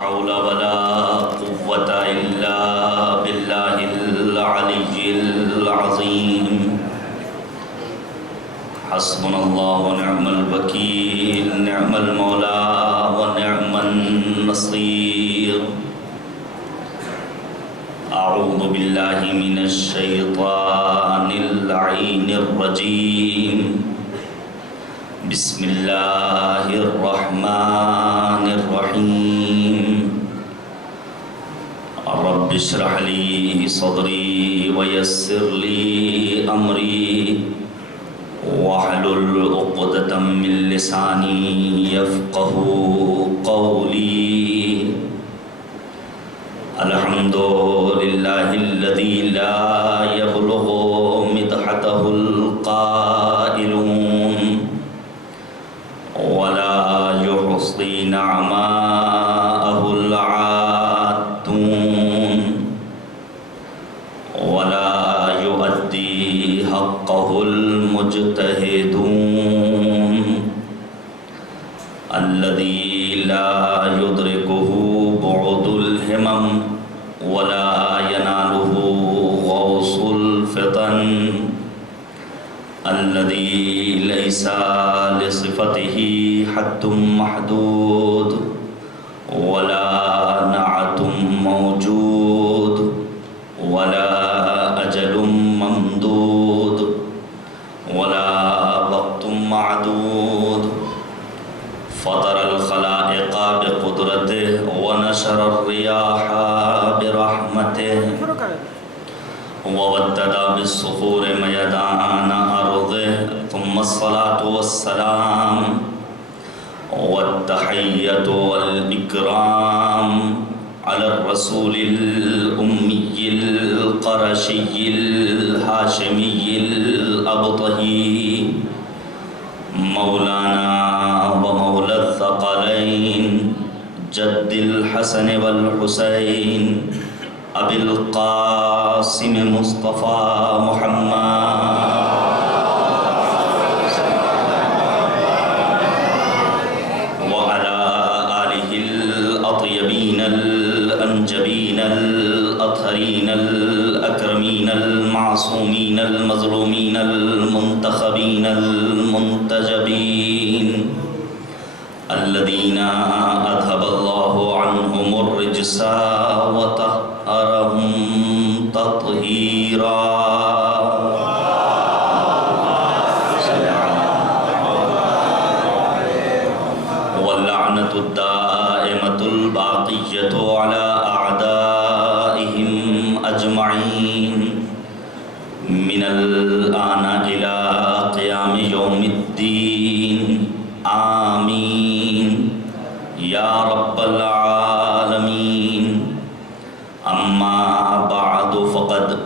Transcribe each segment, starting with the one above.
حول ولا قوة إلا بالله العلي العظيم حسبنا الله ونعم الوكيل نعم المولى ونعم النصير أعوذ بالله من الشيطان اللعين الرجيم بسم الله الرحمن الرحيم رب اشرح لي صدري ويسر لي أمري واحلل عقدة من لساني يفقه قولي الحمد لله الذي لا يبلغ مدحته القائلون ولا يحصي نعماءه العادون ولا يؤدي حقه المجتهدون الذي لا يدركه بعد الهمم ولا يناله غوص الفطن الذي ليس لصفته حد محدود ولا نعت موجود ولا أجل ممدود ولا وقت معدود فطر الخلائق بقدرته ونشر الرياح برحمته وودد بالصخور ميدان أرضه ثم الصلاة والسلام والتحية والإكرام على الرسول الأمي القرشي الهاشمي الأبطهي مولانا ومولى الثقلين جد الحسن والحسين أبي القاسم مصطفى محمد وعلى آله الأطيبين الأنجبين الأطهرين الأكرمين المعصومين المظلومين المنتخبين المنتجبين الذين أذهب الله عنهم الرجس وطهرهم تطهيرا واللعنة الدائمة الباقية على أعدائهم أجمعين من الآن إلى قيام يوم الدين آمين يا رب العالمين أما بعد فقد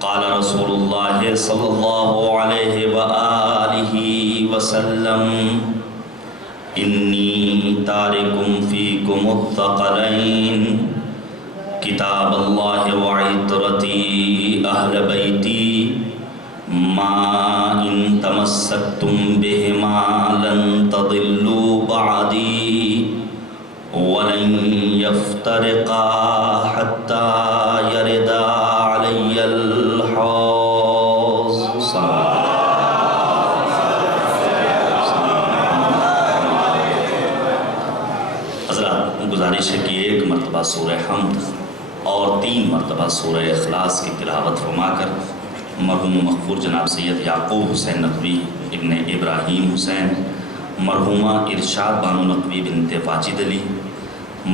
قال رسول الله صلى الله عليه وآله وسلم إني تارك فيكم الثقلين كتاب الله وعترتي أهل بيتي ما إن تمسكتم بهما لن تضلوا بعدي ولن يفترقا حتى يردا علي الحوض حضرات گزارش ہے کہ ایک مرتبہ سورہ حمد اور 3 مرتبہ سورہ اخلاص کی تلاوت فرما کر مرحوم مغفور جناب سید یعقوب حسین نقوی ابن ابراہیم حسین، مرحومہ ارشاد بانو نقوی بنت واجد علی،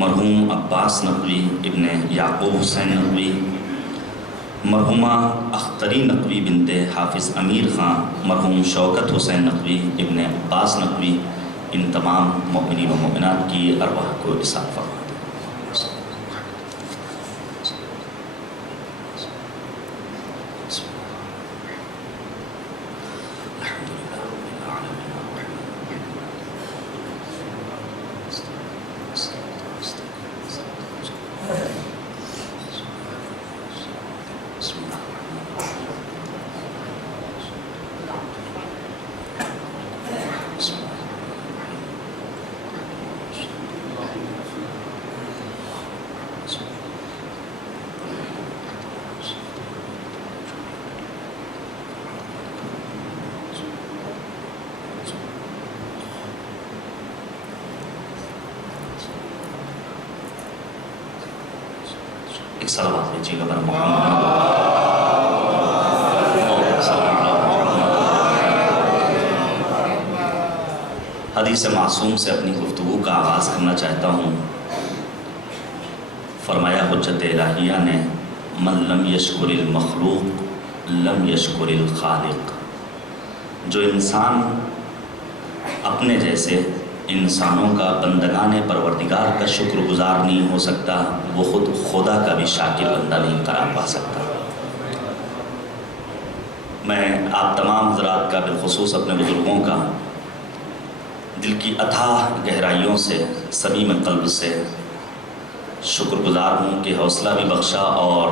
مرحوم عباس نقوی ابن یعقوب حسین نقوی، مرحومہ اختری نقوی بنت حافظ امیر خان، مرحوم شوکت حسین نقوی ابن عباس نقوی، ان تمام مؤمنین و مؤمنات کی ارواح کو احسان فرمائے۔ ایک صلوات بھیجیے گا بر محمد۔ حدیث معصوم سے اپنی گفتگو کا آغاز کرنا چاہتا ہوں۔ فرمایا حجت الہیہ نے من لم یشکر المخلوق لم یشکر الخالق، جو انسان اپنے جیسے انسانوں کا بندگان پروردگار کا شکر گزار نہیں ہو سکتا، وہ خود خدا کا بھی شاکر بندہ نہیں قرار پا سکتا۔ میں آپ تمام حضرات کا بالخصوص اپنے بزرگوں کا دل کی اتھاہ گہرائیوں سے صمیم قلب سے شکر گزار ہوں کہ حوصلہ بھی بخشا اور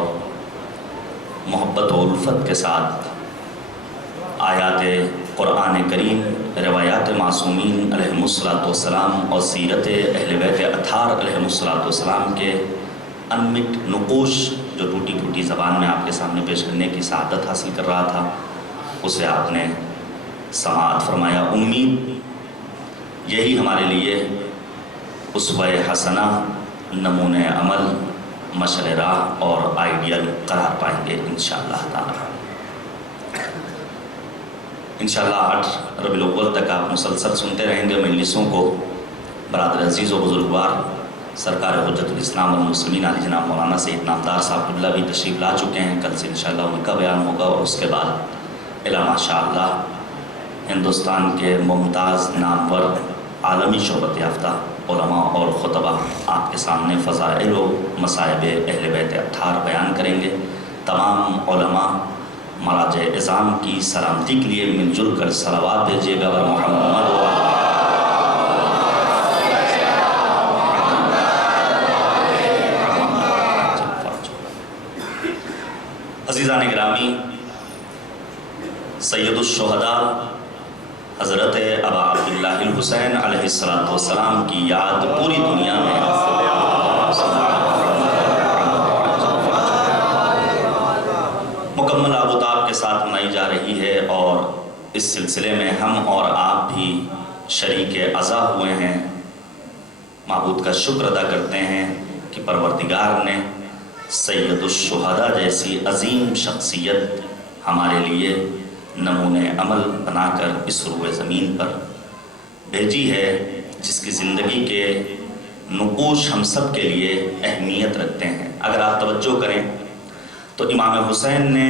محبت و الفت کے ساتھ آیات قرآن کریم، روایات معصومین علیہم الصلاۃ والسلام اور سیرت اہل بیت اطہار علیہم الصلاۃ والسلام کے انمٹ نقوش جو ٹوٹی ٹوٹی زبان میں آپ کے سامنے پیش کرنے کی سعادت حاصل کر رہا تھا، اسے آپ نے سماعت فرمایا۔ امید یہی ہمارے لیے اسوہ حسنہ، نمونہ عمل، مشعل راہ اور آئیڈیل قرار پائیں گے انشاءاللہ تعالی۔ انشاءاللہ 8 ربیع الاول تک آپ مسلسل سنتے رہیں گے مجلسوں کو۔ برادر عزیز و بزرگوار، سرکار حجت الاسلام والمسلمین علی جناب مولانا سید نامدار صاحب قبلہ بھی تشریف لا چکے ہیں۔ کل سے انشاءاللہ ان کا بیان ہوگا اور اس کے بعد الا ماشاءاللہ ہندوستان کے ممتاز نامور عالمی شہرت یافتہ علماء اور خطبہ آپ کے سامنے فضائل و مصائب اہل بیت اطہار بیان کریں گے۔ تمام علماء مراجع اعظام کی سلامتی کے لیے مل جل کر صلوات بھیجیے گا بر محمد و عزیزان گرامی، سید الشہداء حضرت ابا عبداللہ الحسین علیہ السلام کی یاد پوری دنیا میں مکمل آب و تاب کے ساتھ منائی جا رہی ہے، اور اس سلسلے میں ہم اور آپ بھی شریک عزا ہوئے ہیں۔ معبود کا شکر ادا کرتے ہیں کہ پروردگار نے سید الشہداء جیسی عظیم شخصیت ہمارے لیے نمونہ عمل بنا کر اس روئے زمین پر بھیجی ہے، جس کی زندگی کے نقوش ہم سب کے لیے اہمیت رکھتے ہیں۔ اگر آپ توجہ کریں تو امام حسین نے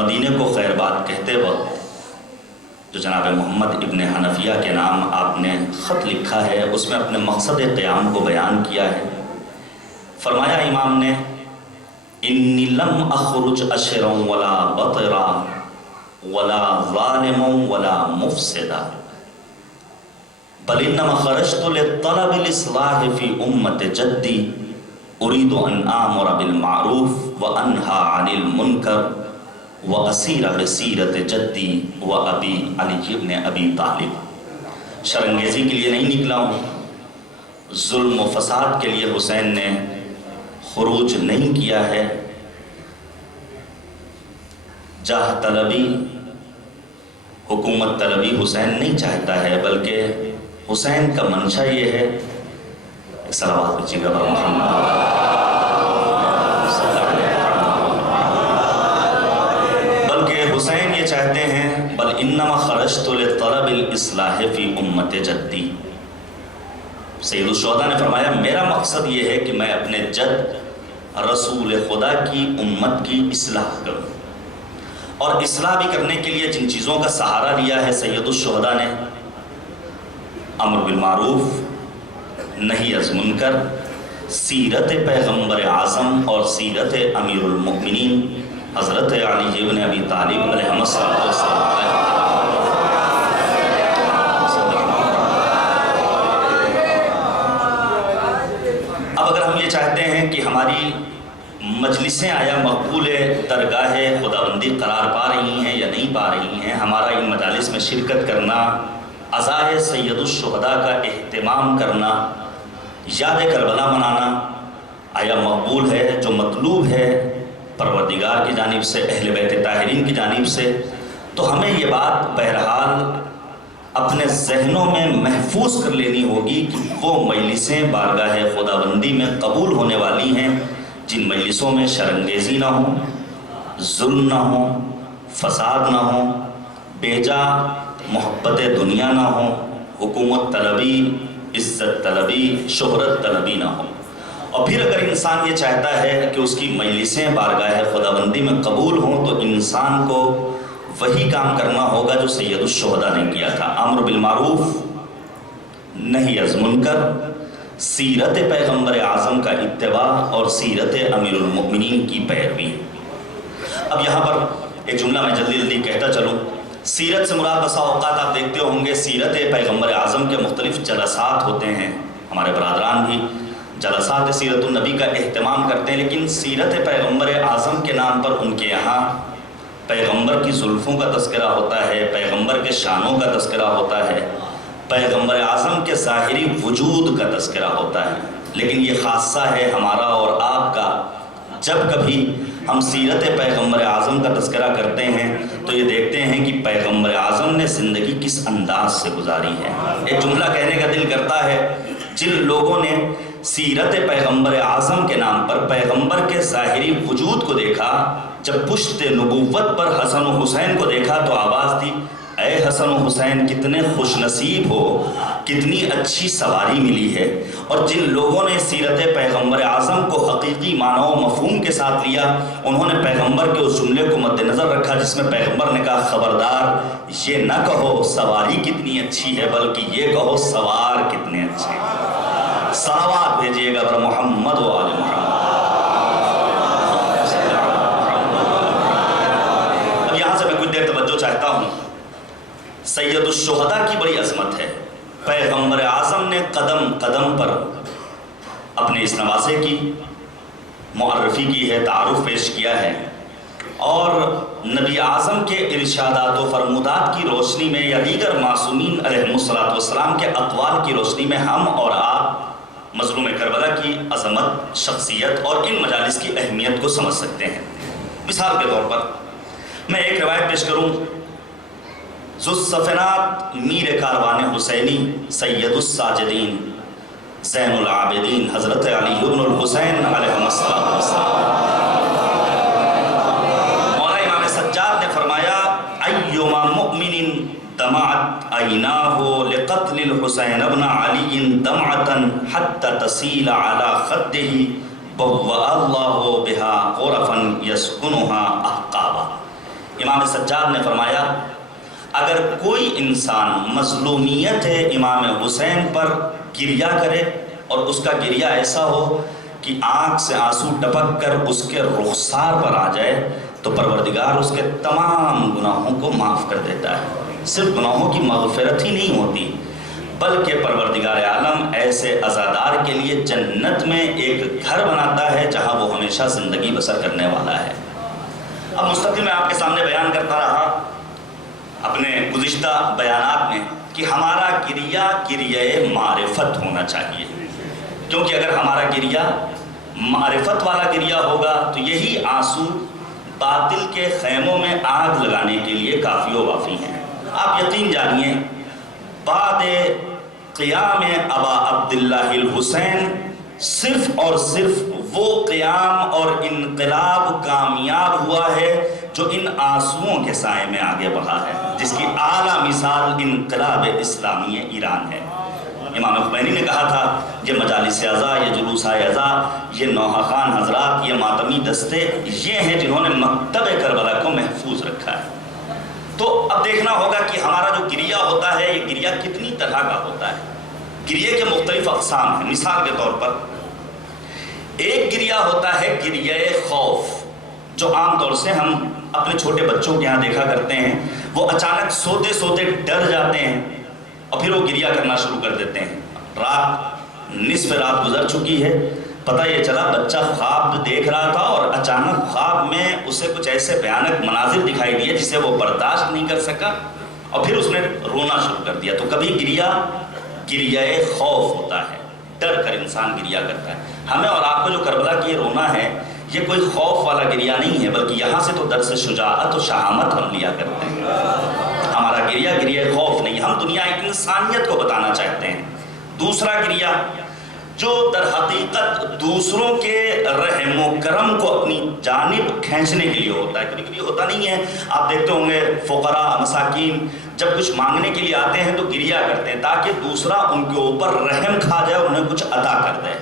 مدینے کو خیر باد کہتے وقت جو جناب محمد ابن حنفیہ کے نام آپ نے خط لکھا ہے، اس میں اپنے مقصد قیام کو بیان کیا ہے۔ فرمایا امام نے انی لم اخرج اشرا ولا بطرا ولا ظالما ولا مفسدا بل انما خرجت لطلب الاصلاح في امة جدي اريد ان امر بالمعروف وانهى عن المنكر واسير بسيرة جدي وابي علي بن ابي طالب۔ شرنگیزی کے لیے نہیں نکلا ہوں، ظلم و فساد کے لیے حسین نے خروج نہیں کیا ہے، جاہ طلبی، حکومت طلبی حسین نہیں چاہتا ہے، بلکہ حسین کا منشا یہ ہے، صلوات بھیجیے گا بر محمد، بلکہ حسین یہ چاہتے ہیں بل انما خرجت لطلب الاصلاح فی امت جدی۔ سید الشہداء نے فرمایا میرا مقصد یہ ہے کہ میں اپنے جد رسول خدا کی امت کی اصلاح کروں، اور اصلاح بھی کرنے کے لیے جن چیزوں کا سہارا لیا ہے سید الشہداء نے، امر بالمعروف، نہی از منکر، سیرت پیغمبر اعظم اور سیرت امیر المؤمنین حضرت علی بن ابی طالب علیہ السلام۔ اب اگر ہم یہ چاہتے ہیں کہ ہماری مجلسیں آیا مقبول درگاہ خداوندی قرار پا رہی ہیں یا نہیں پا رہی ہیں، ہمارا ان مجالس میں شرکت کرنا، عزائے سید الشہداء کا اہتمام کرنا، یاد کربلا منانا، مطلوب ہے پروردگار کی جانب سے، اہل بیت طاہرین کی جانب سے، تو ہمیں یہ بات بہرحال اپنے ذہنوں میں محفوظ کر لینی ہوگی کہ وہ مجلسیں بارگاہ خداوندی میں قبول ہونے والی ہیں جن مجلسوں میں شرانگیزی نہ ہو، ظلم نہ ہو، فساد نہ ہو، بیجا محبت دنیا نہ ہو، حکومت طلبی، عزت طلبی، شہرت طلبی نہ ہو۔ اور پھر اگر انسان یہ چاہتا ہے کہ اس کی مجلسیں بارگاہ خداوندی میں قبول ہوں تو انسان کو وہی کام کرنا ہوگا جو سید الشہداء نے کیا تھا، امر بالمعروف، نہی از منکر، سیرت پیغمبر اعظم کا اتباع اور سیرت امیر المؤمنین کی پیروی۔ اب یہاں پر ایک جملہ میں جلدی جلدی کہتا چلوں۔ سیرت سے مراد بسا اوقات آپ دیکھتے ہوں گے سیرت پیغمبر اعظم کے مختلف جلسات ہوتے ہیں، ہمارے برادران بھی جلسات سیرت النبی کا اہتمام کرتے ہیں، لیکن سیرت پیغمبر اعظم کے نام پر ان کے یہاں پیغمبر کی زلفوں کا تذکرہ ہوتا ہے، پیغمبر کے شانوں کا تذکرہ ہوتا ہے، پیغمبر اعظم کے ظاہری وجود کا تذکرہ ہوتا ہے۔ لیکن یہ خاصہ ہے ہمارا اور آپ کا، جب کبھی ہم سیرت پیغمبر اعظم کا تذکرہ کرتے ہیں تو یہ دیکھتے ہیں کہ پیغمبر اعظم نے زندگی کس انداز سے گزاری ہے۔ ایک جملہ کہنے کا دل کرتا ہے، جن لوگوں نے سیرت پیغمبر اعظم کے نام پر پیغمبر کے ظاہری وجود کو دیکھا، جب پشت نبوت پر حسن و حسین کو دیکھا تو آواز دی، اے حسن و حسین کتنے خوش نصیب ہو، کتنی اچھی سواری ملی ہے۔ اور جن لوگوں نے سیرت پیغمبر اعظم کو حقیقی معنی و مفہوم کے ساتھ لیا، انہوں نے پیغمبر کے اس جملے کو مد نظر رکھا جس میں پیغمبر نے کہا، خبردار یہ نہ کہو سواری کتنی اچھی ہے بلکہ یہ کہو سوار کتنے اچھے ہیں۔ صلوات بھیجیے گا پر محمد و آل محمد۔ اب یہاں سے میں کچھ دیر توجہ چاہتا ہوں۔ سید الشہداء کی بڑی عظمت ہے، پیغمبر اعظم نے قدم قدم پر اپنے اس نواسے کی معرفی کی ہے، تعارف پیش کیا ہے، اور نبی اعظم کے ارشادات و فرمودات کی روشنی میں یا دیگر معصومین علیہ السلام کے اقوال کی روشنی میں ہم اور آپ مظلوم کربلا کی عظمت، شخصیت اور ان مجالس کی اہمیت کو سمجھ سکتے ہیں۔ مثال کے طور پر میں ایک روایت پیش کروں، ذو الصفنات میر کاروان حسینی سید الساجدین زین العابدین حضرت علی بن الحسین علیہ السلام، مولا امام سجاد نے فرمایا، ایما مؤمن دمعت عیناہ لقتل الحسین ابن علی دمعتا حتی تسیل علی خدہ بوّأ اللہ بہا غرفا یسکنہا احقابا۔ امام سجاد نے فرمایا، اگر کوئی انسان مظلومیت امام حسین پر گریہ کرے اور اس کا گریہ ایسا ہو کہ آنکھ سے آنسو ٹپک کر اس کے رخسار پر آ جائے تو پروردگار اس کے تمام گناہوں کو معاف کر دیتا ہے۔ صرف گناہوں کی مغفرت ہی نہیں ہوتی بلکہ پروردگار عالم ایسے عزادار کے لیے جنت میں ایک گھر بناتا ہے جہاں وہ ہمیشہ زندگی بسر کرنے والا ہے۔ اب مستقل میں آپ کے سامنے بیان کرتا رہا اپنے گزشتہ بیانات میں کہ ہمارا گریہ گریہ معرفت ہونا چاہیے، کیونکہ اگر ہمارا گریہ معرفت والا گریہ ہوگا تو یہی آنسو باطل کے خیموں میں آگ لگانے کے لیے کافی و وافی ہیں۔ آپ یقین جانیے، بعد قیام ابا عبداللہ الحسین صرف اور صرف وہ قیام اور انقلاب کامیاب ہوا ہے جو ان آنسوؤں کے سائے میں آگے بڑھا ہے، جس کی اعلیٰ مثال انقلاب اسلامی ایران ہے۔ امام خمینی نے کہا تھا، یہ مجالس اعضاء، یہ جلوس اعضاء، یہ نوحہ خان حضرات، یہ ماتمی دستے، یہ ہیں جنہوں نے مکتب کربلا کو محفوظ رکھا ہے۔ تو اب دیکھنا ہوگا کہ ہمارا جو گریہ ہوتا ہے یہ گریہ کتنی طرح کا ہوتا ہے۔ گریہ کے مختلف اقسام ہیں۔ مثال کے طور پر ایک گریہ ہوتا ہے گریہ خوف، جو عام طور سے ہم اپنے چھوٹے بچوں کے یہاں دیکھا کرتے ہیں، وہ اچانک سوتے سوتے ڈر جاتے ہیں اور پھر وہ گریہ کرنا شروع کر دیتے ہیں۔ رات نصف رات گزر چکی ہے، پتہ یہ چلا بچہ خواب دیکھ رہا تھا اور اچانک خواب میں اسے کچھ ایسے بھیانک مناظر دکھائی دیے جسے وہ برداشت نہیں کر سکا اور پھر اس نے رونا شروع کر دیا۔ تو کبھی گریہ خوف ہوتا ہے، ڈر کر انسان گریہ کرتا ہے۔ ہمیں اور آپ کو جو کربلا کی یہ رونا ہے یہ کوئی خوف والا گریہ نہیں ہے، بلکہ یہاں سے تو درس شجاعت و شہامت ہم لیا کرتے ہیں۔ ہمارا گریہ خوف نہیں، ہم دنیا انسانیت کو بتانا چاہتے ہیں۔ دوسرا گریہ جو در حقیقت دوسروں کے رحم و کرم کو اپنی جانب کھینچنے کے لیے ہوتا ہے۔ کبھی کبھی ہوتا نہیں ہے، آپ دیکھتے ہوں گے فقراء مساکین جب کچھ مانگنے کے لیے آتے ہیں تو گریہ کرتے ہیں تاکہ دوسرا ان کے اوپر رحم کھا جائے، انہیں کچھ عطا کر دے۔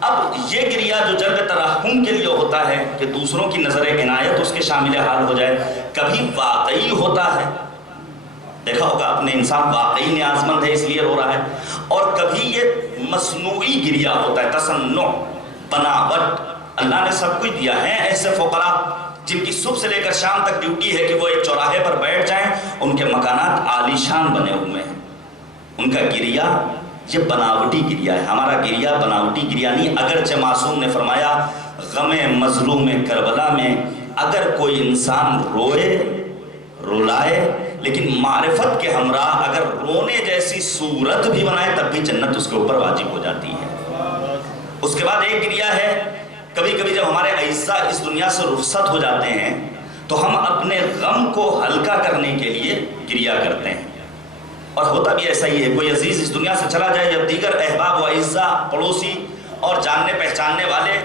اب یہ گریہ جو جلب ترحم کے لیے ہوتا ہے کہ دوسروں کی نظر عنایت اس کے شامل حال ہو جائے، کبھی واقعی ہوتا ہے، دیکھا ہوگا اپنے انسان واقعی نیاز مند ہے اس لیے رو رہا ہے، اور کبھی یہ مصنوعی گریہ ہوتا ہے، تصنع، بناوٹ۔ اللہ نے سب کچھ دیا ہے، ایسے فقراء جن کی صبح سے لے کر شام تک ڈیوٹی ہے کہ وہ ایک چوراہے پر بیٹھ جائیں، ان کے مکانات عالی شان بنے ہوئے ہیں، ان کا گریہ یہ بناوٹی گریہ ہے۔ ہمارا گریہ بناوٹی گریہ نہیں، اگرچہ معصوم نے فرمایا غم مظلوم کربلا میں اگر کوئی انسان روئے رولائے، لیکن معرفت کے ہمراہ اگر رونے جیسی صورت بھی بنائے تب بھی جنت اس کے اوپر واجب ہو جاتی ہے۔ اس کے بعد ایک گریہ ہے، کبھی کبھی جب ہمارے اعزاء اس دنیا سے رخصت ہو جاتے ہیں تو ہم اپنے غم کو ہلکا کرنے کے لیے گریہ کرتے ہیں، اور ہوتا بھی ایسا ہی ہے۔ کوئی عزیز اس دنیا سے چلا جائے، جب دیگر احباب و اعزاء، پڑوسی اور جاننے پہچاننے والے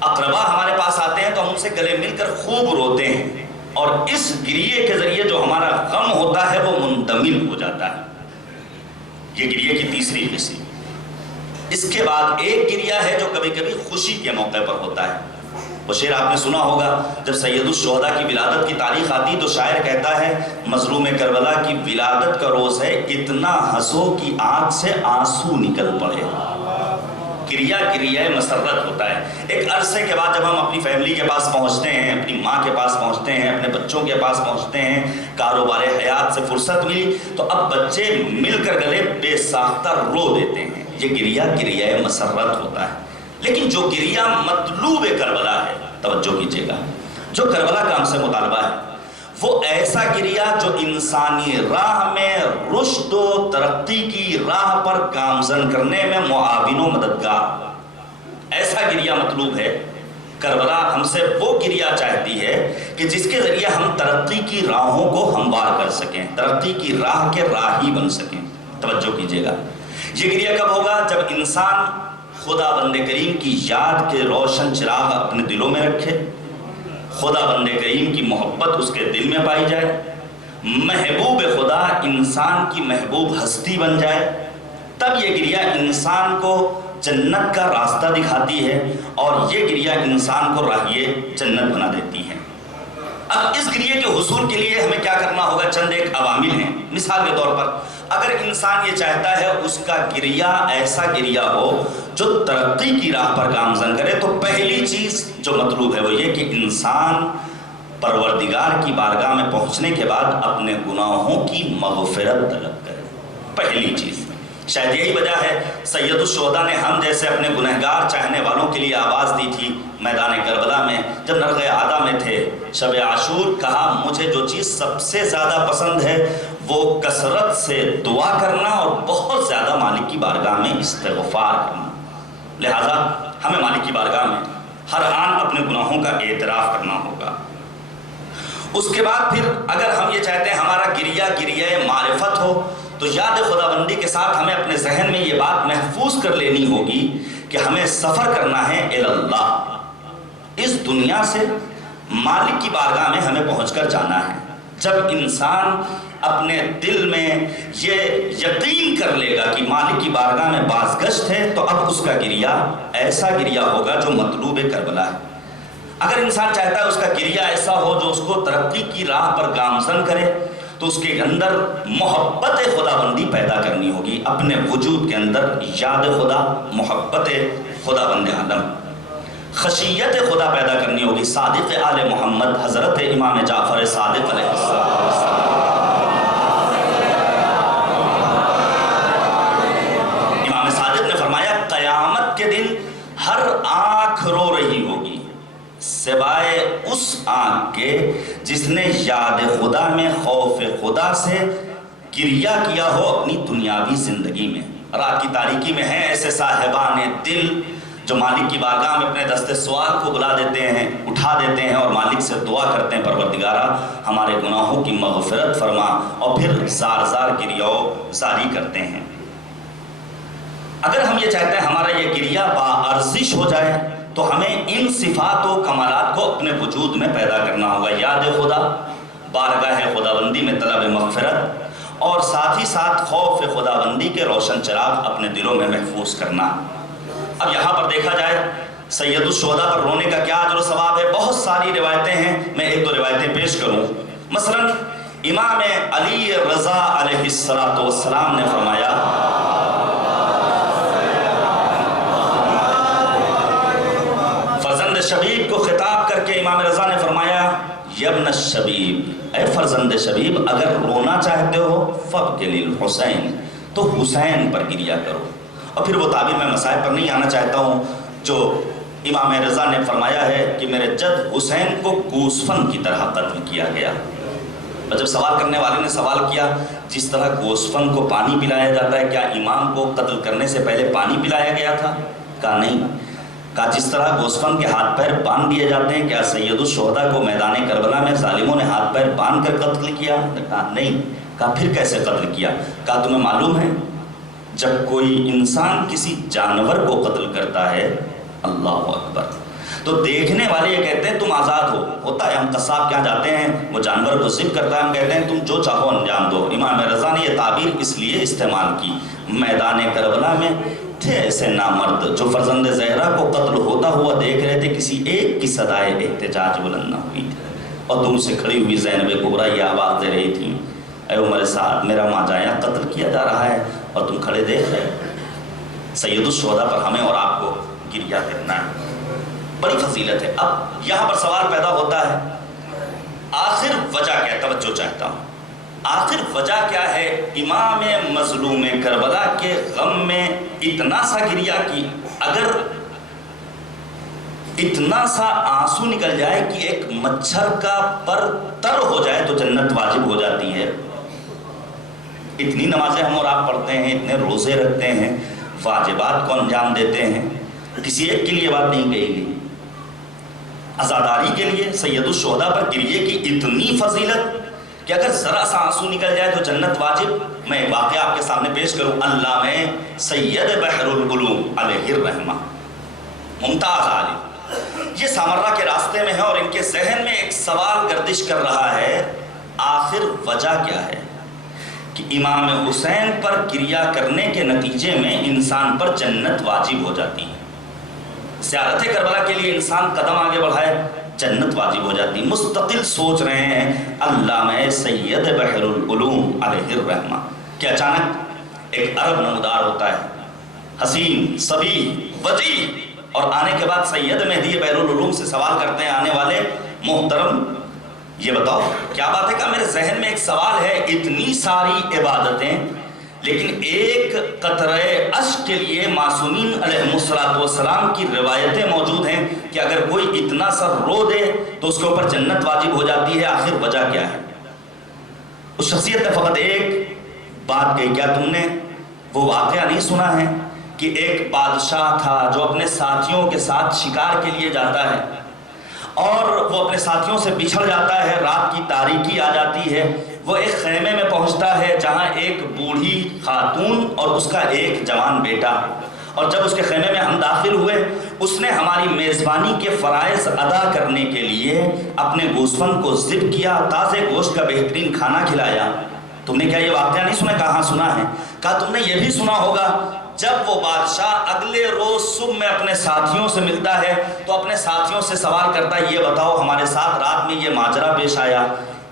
اقربا ہمارے پاس آتے ہیں تو ہم ان سے گلے مل کر خوب روتے ہیں، اور اس گریہ کے ذریعے جو ہمارا غم ہوتا ہے وہ منتمل ہو جاتا ہے۔ یہ گریہ کی تیسری قسم۔ اس کے بعد ایک گریہ ہے جو کبھی کبھی خوشی کے موقع پر ہوتا ہے۔ وہ شعر آپ نے سنا ہوگا، جب سید الشہداء کی ولادت کی تاریخ آتی تو شاعر کہتا ہے مظلوم کربلا کی ولادت کا روز ہے، اتنا ہنسو کی آنکھ سے آنسو نکل پڑے۔ گریہ مسرت ہوتا ہے۔ ایک عرصے کے بعد جب ہم اپنی فیملی کے پاس پہنچتے ہیں، اپنی ماں کے پاس پہنچتے ہیں، اپنے بچوں کے پاس پہنچتے ہیں، کاروبار حیات سے فرصت ملی تو اب بچے مل کر گلے بے ساختہ رو دیتے ہیں، یہ گریہ مسرت ہوتا ہے۔ لیکن جو گریہ مطلوب کربلا ہے، توجہ کیجیے گا، جو کربلا کا ہم سے مطالبہ ہے وہ ایسا گریہ جو انسانی راہ میں رشد و ترقی کی راہ پر گامزن کرنے میں معاون و مددگار، ایسا گریہ مطلوب ہے۔ کربلا ہم سے وہ گریہ چاہتی ہے کہ جس کے ذریعے ہم ترقی کی راہوں کو ہموار کر سکیں، ترقی کی راہ کے راہی بن سکیں۔ توجہ کیجیے گا، یہ گریہ کب ہوگا؟ جب انسان خدا بند کریم کی یاد کے روشن چراغ اپنے دلوں میں رکھے، خدا بند کریم کی محبت اس کے دل میں پائی جائے، محبوب خدا انسان کی محبوب ہستی بن جائے، تب یہ گریہ انسان کو جنت کا راستہ دکھاتی ہے، اور یہ گریہ انسان کو راہی جنت بنا دیتی ہے۔ اب اس گریہ کے حصول کے لیے ہمیں کیا کرنا ہوگا؟ چند ایک عوامل ہیں۔ مثال کے طور پر اگر انسان یہ چاہتا ہے اس کا گریہ ایسا گریہ ہو جو ترقی کی راہ پر گامزن کرے، تو پہلی چیز جو مطلوب ہے وہ یہ کہ انسان پروردگار کی بارگاہ میں پہنچنے کے بعد اپنے گناہوں کی مغفرت طلب کرے، پہلی چیز۔ شاید یہی وجہ ہے سید الشہداء نے ہم جیسے اپنے گنہگار چاہنے والوں کے لیے آواز دی تھی میدان کربلا میں، جب نرغ عادا میں تھے، شب عاشور، کہا مجھے جو چیز سب سے زیادہ پسند ہے وہ کثرت سے دعا کرنا اور بہت زیادہ مالک کی بارگاہ میں استغفار کرنا۔ لہذا ہمیں مالک کی بارگاہ میں ہر آن اپنے گناہوں کا اعتراف کرنا ہوگا۔ اس کے بعد پھر اگر ہم یہ چاہتے ہیں ہمارا گریہ معرفت ہو، تو یاد خدا بندی کے ساتھ ہمیں اپنے ذہن میں یہ بات محفوظ کر لینی ہوگی کہ ہمیں سفر کرنا ہے اللہ، اس دنیا سے مالک کی بارگاہ میں ہمیں پہنچ کر جانا ہے۔ جب انسان اپنے دل میں یہ یقین کر لے گا کہ مالک کی بارگاہ میں بازگشت ہے، تو اب اس کا گریہ ایسا گریہ ہوگا جو مطلوب کربلا ہے۔ اگر انسان چاہتا ہے اس کا گریہ ایسا ہو جو اس کو ترقی کی راہ پر گامزن کرے، تو اس کے اندر محبت خدا بندی پیدا کرنی ہوگی، اپنے وجود کے اندر یاد خدا، محبت خدا بند عالم، خشیت خدا پیدا کرنی ہوگی۔ صادق آل محمد حضرت امام جعفر صادق علیہ السلام، امام صادق نے فرمایا قیامت کے دن ہر آنکھ رو رہی ہوگی سوائے اس آنکھ کے جس نے یاد خدا میں خوف خدا سے گریہ کیا ہو اپنی دنیاوی زندگی میں۔ رات کی تاریکی میں ہیں ایسے صاحبان دل جو مالک کی بارگاہ میں اپنے دست سوال کو بلا دیتے ہیں، اٹھا دیتے ہیں اور مالک سے دعا کرتے ہیں پروردگارا ہمارے گناہوں کی مغفرت فرما، اور پھر زار زار گریہ زاری کرتے ہیں۔ اگر ہم یہ چاہتے ہیں ہمارا یہ گریہ باارزش ہو جائے تو ہمیں ان صفات و کمالات کو اپنے وجود میں پیدا کرنا ہوگا: یاد خدا، بارگاہ خداوندی میں طلب مغفرت، اور ساتھ ہی ساتھ خوف خداوندی کے روشن چراغ اپنے دلوں میں محفوظ کرنا۔ اب یہاں پر دیکھا جائے سید الشہداء پر رونے کا کیا اجر و ثواب ہے۔ بہت ساری روایتیں ہیں، میں ایک دو روایتیں پیش کروں۔ مثلا امام علی رضا علیہ السلام نے فرمایا، فرزند شبیب کو خطاب کر کے امام رضا نے فرمایا، یبن الشبیب، اے فرزند شبیب، اگر رونا چاہتے ہو فابکِ للحسین، تو حسین پر گریہ کرو۔ اور پھر وہ تعبیر میں مسائل پر نہیں آنا چاہتا ہوں جو امام رضا نے فرمایا ہے کہ میرے جد حسین کو گوسفند کی طرح قتل کیا گیا۔ اور جب سوال کرنے والے نے سوال کیا جس طرح گوسفند کو پانی پلایا جاتا ہے، کیا امام کو قتل کرنے سے پہلے پانی پلایا گیا تھا؟ کہا نہیں۔ کہا جس طرح گوسفند کے ہاتھ پیر باندھ دیے جاتے ہیں، کیا سید الشہداء کو میدان کربلا میں ظالموں نے ہاتھ پیر باندھ کر قتل کیا؟ کہا نہیں۔ کہا پھر کیسے قتل کیا؟ کہا تمہیں معلوم ہے جب کوئی انسان کسی جانور کو قتل کرتا ہے، اللہ اکبر، تو دیکھنے والے یہ کہتے ہیں تم آزاد ہو۔ ہوتا ہے ہم قصاب کے یہاں جاتے ہیں، وہ جانور کو ذبح کرتا ہے، ہم کہتے ہیں تم جو چاہو انجام دو۔ امام رضا نے یہ تعبیر اس لیے استعمال کی، میدان کربلا میں تھے ایسے نامرد جو فرزند زہرا کو قتل ہوتا ہوا دیکھ رہے تھے، کسی ایک کی صدائے احتجاج بلند نہ ہوئی تھی، اور دور سے کھڑی ہوئی زینب کبریٰ یہ آواز دے رہی تھی، اے عمر سعد، میرا ماجایاں قتل کیا جا رہا ہے اور تم کھڑے دیکھ رہے۔ سید الشہداء پر ہمیں اور آپ کو گریہ کرنا ہے، بڑی فضیلت ہے۔ اب یہاں پر سوال پیدا ہوتا ہے آخر وجہ کیا ہے؟ توجہ چاہتا ہوں، آخر وجہ کیا ہے امام مظلوم کربلا کے غم میں اتنا سا گریہ کی؟ اگر اتنا سا آنسو نکل جائے کہ ایک مچھر کا پر تر ہو جائے تو جنت واجب ہو جاتی ہے۔ اتنی نمازیں ہم اور آپ پڑھتے ہیں، اتنے روزے رکھتے ہیں، واجبات کو انجام دیتے ہیں، کسی ایک کے لیے بات نہیں کہی گئی۔ عزاداری کے لیے سید الشہداء پر گریہ کی اتنی فضیلت کہ اگر ذرا سا آنسو نکل جائے تو جنت واجب۔ میں ایک واقعہ آپ کے سامنے پیش کروں۔ علامہ سید بحر العلوم علیہ الرحمہ، ممتاز عالم، یہ سامرہ کے راستے میں ہے اور ان کے ذہن میں ایک سوال گردش کر رہا ہے، آخر وجہ کیا ہے کہ امام حسین پر گریہ کرنے کے نتیجے میں انسان پر جنت واجب ہو جاتی ہے؟ زیارت کربلا کے لیے انسان قدم آگے بڑھائے جنت واجب ہو جاتی ہے۔ مستقل سوچ رہے ہیں علامہ سید بحر العلوم علیہ الرحمہ کہ اچانک ایک عرب نمودار ہوتا ہے، حسین، صبی، وجی، اور آنے کے بعد سید مہدی بحر العلوم سے سوال کرتے ہیں آنے والے، محترم یہ بتاؤ کیا بات ہے؟ کہ میرے ذہن میں ایک سوال ہے، اتنی ساری عبادتیں لیکن ایک قطرہ اشک کے لیے معصومین علیہ السلام کی روایتیں موجود ہیں کہ اگر کوئی اتنا سا رو دے تو اس کے اوپر جنت واجب ہو جاتی ہے، آخر وجہ کیا ہے؟ اس شخصیت نے فقط ایک بات کہی، کیا تم نے وہ واقعہ نہیں سنا ہے کہ ایک بادشاہ تھا جو اپنے ساتھیوں کے ساتھ شکار کے لیے جاتا ہے اور وہ اپنے ساتھیوں سے بچھڑ جاتا ہے، رات کی تاریکی آ جاتی ہے، وہ ایک خیمے میں پہنچتا ہے جہاں ایک بوڑھی خاتون اور اس کا ایک جوان بیٹا، اور جب اس کے خیمے میں ہم داخل ہوئے اس نے ہماری میزبانی کے فرائض ادا کرنے کے لیے اپنے گوسفند کو ذبح کیا، تازے گوشت کا بہترین کھانا کھلایا۔ تم نے کیا یہ واقعہ نہیں سنا؟ کہاں سنا ہے؟ کہا تم نے یہ بھی سنا ہوگا جب وہ بادشاہ اگلے روز صبح میں اپنے ساتھیوں سے ملتا ہے تو اپنے ساتھیوں سے سوال کرتا ہے، یہ بتاؤ ہمارے ساتھ رات میں یہ ماجرا پیش آیا،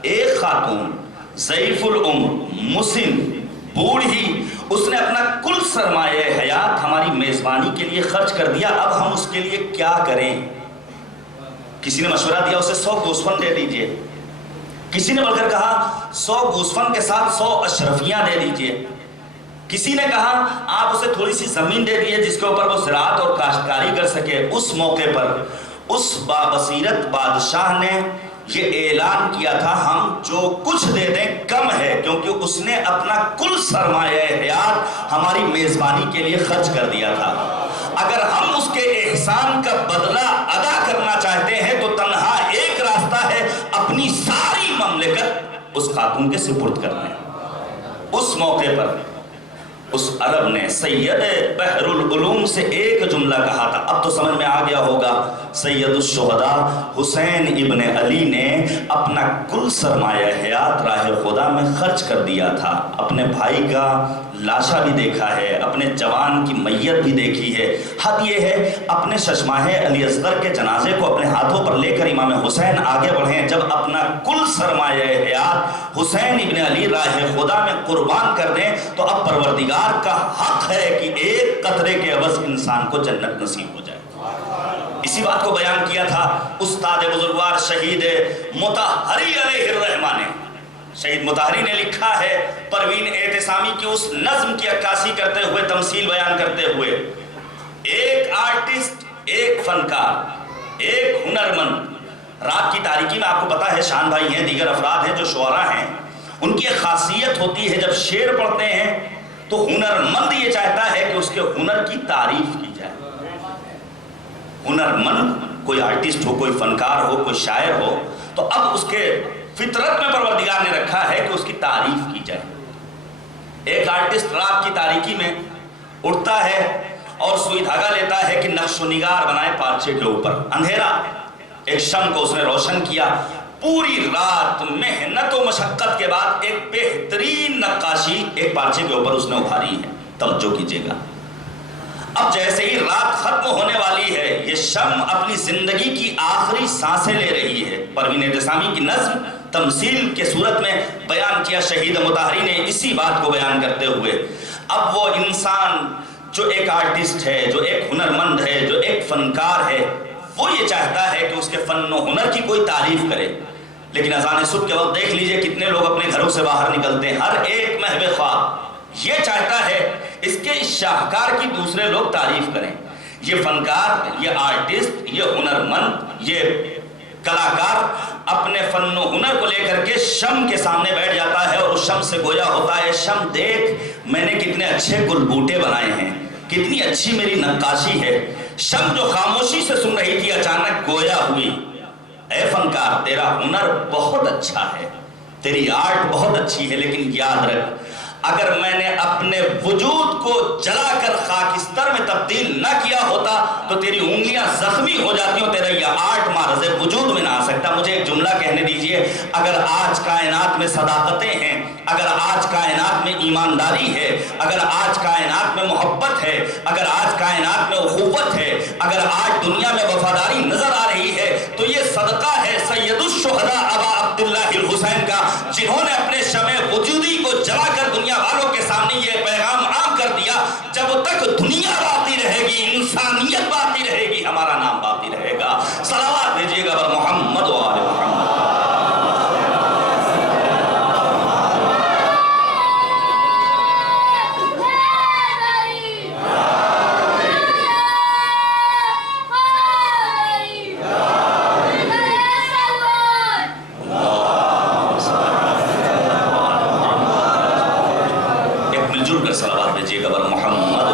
ایک خاتون ضعیف العمر، مسن، بوڑھی، اس نے اپنا کل سرمایہ حیات ہماری میزبانی کے لیے خرچ کر دیا، اب ہم اس کے لیے کیا کریں؟ کسی نے مشورہ دیا اسے 100 گوسفند دے دیجئے، کسی نے بڑھ کر کہا 100 گوسفند کے ساتھ 100 اشرفیاں دے دیجئے، کسی نے کہا آپ اسے تھوڑی سی زمین دے دیئے جس کے اوپر وہ زراعت اور کاشتکاری کر سکے۔ اس موقع پر اس بابصیرت بادشاہ نے یہ اعلان کیا تھا ہم جو کچھ دے دیں کم ہے، کیونکہ اس نے اپنا کل سرمایہ حیات ہماری میزبانی کے لیے خرچ کر دیا تھا۔ اگر ہم اس کے احسان کا بدلہ ادا کرنا چاہتے ہیں تو تنہا ایک راستہ ہے، اپنی ساری مملکت اس خاتون کے سپرد کرنا ہے۔ اس موقع پر اس عرب نے سید بحر العلوم سے ایک جملہ کہا تھا، اب تو سمجھ میں آ گیا ہوگا، سید الشہداء حسین ابن علی نے اپنا کل سرمایہ حیات راہ خدا میں خرچ کر دیا تھا، اپنے بھائی کا لاشا بھی دیکھا ہے، اپنے جوان کی میت بھی دیکھی ہے، حد یہ ہے اپنے ششماہ علی اصغر کے جنازے کو اپنے ہاتھوں پر لے کر امام حسین آگے بڑھیں، جب اپنا کل سرمایہ حیات حسین ابن علی راہ خدا میں قربان کر دیں تو اب پروردگار کا حق ہے کہ ایک قطرے کے عوض انسان کو جنت نصیب ہو جائے۔ اسی بات کو بیان کیا تھا استاد بزرگوار شہید مطہری علیہ الرحمہ نے۔ شہید مطہری نے لکھا ہے پروین اعتصامی کی اس نظم کی عکاسی کرتے ہوئے، تمثیل بیان کرتے ہوئے، ایک آرٹسٹ، ایک فنکار، ایک ہنرمند، رات کی تاریکی میں آپ کو پتا ہے شان بھائی ہیں، دیگر افراد ہیں جو شعراء ہیں، ان کی ایک خاصیت ہوتی ہے جب شعر پڑھتے ہیں تو ہنرمند یہ چاہتا ہے کہ اس کے ہنر کی تعریف کی جائے۔ ہنرمند کوئی آرٹسٹ ہو، کوئی فنکار ہو، کوئی شاعر ہو، تو اب اس کے فطرت میں پروردگار نے رکھا ہے کہ اس کی تعریف کی جائے۔ ایک آرٹسٹ رات کی تاریکی میں اٹھتا ہے اور سوئی دھاگا لیتا ہے کہ نقش و نگار بنائے پارچے کے اوپر، اندھیرا، ایک شمع کو اس نے روشن کیا، پوری رات محنت و مشقت کے بعد ایک بہترین نقاشی ایک پارچے کے اوپر اس نے ابھاری ہے۔ توجہ کیجئے گا، اب جیسے ہی رات ختم ہونے والی ہے، یہ شمع اپنی زندگی کی آخری سانسیں لے رہی ہے۔ پروین اعتصامی کی نظم تمثیل کے صورت میں بیان کیا شہید مطہری نے اسی بات کو بیان کرتے ہوئے۔ اب وہ انسان جو ایک آرٹسٹ ہے، جو ایک ہنرمند ہے، جو ایک فنکار ہے، وہ یہ چاہتا ہے کہ اس کے فن و ہنر کی کوئی تعریف کرے، لیکن اذان صبح کے وقت دیکھ لیجئے کتنے لوگ اپنے گھروں سے باہر نکلتے ہیں، ہر ایک محو خواب یہ چاہتا ہے اس کے اس شاہکار کی دوسرے لوگ تعریف کریں۔ یہ فنکار، یہ آرٹسٹ، یہ ہنرمند، یہ کلاکار اپنے فن و ہنر کو لے کر کے شمع کے سامنے بیٹھ جاتا ہے اور اس شمع سے گویا ہوتا ہے، شمع دیکھ میں نے کتنے اچھے گل بوٹے بنائے ہیں، کتنی اچھی میری نقاشی ہے۔ شمع جو خاموشی سے سن رہی تھی اچانک گویا ہوئی، اے فنکار تیرا ہنر بہت اچھا ہے، تیری آرٹ بہت اچھی ہے، لیکن یاد رکھ اگر میں نے اپنے وجود کو جلا کر خاکستر میں تبدیل نہ کیا ہوتا تو تیری انگلیاں زخمی ہو جاتی ہوں، تیرا یہ آرٹ معرض وجود میں نہ آ سکتا۔ مجھے ایک جملہ کہنے دیجئے، اگر آج کائنات میں صداقتیں ہیں، اگر آج کائنات میں ایمانداری ہے، اگر آج کائنات میں محبت ہے، اگر آج کائنات میں اخوت ہے، اگر آج دنیا میں وفاداری نظر آ رہی ہے تو یہ صدقہ ہے سید الشہداء ابا عبداللہ الحسین کا، جنہوں نے اپنے شمع وجودی کو جلا کر دنیا والوں کے سامنے یہ پیغام عام کر دیا، جب تک دنیا باقی رہے گی، انسانیت باقی رہے گی، ہمارا نام باقی رہے گا۔ صلوات بھیجیے گا بر محمد و آل محمد۔ صلوات بھیجیے گا بر محمد۔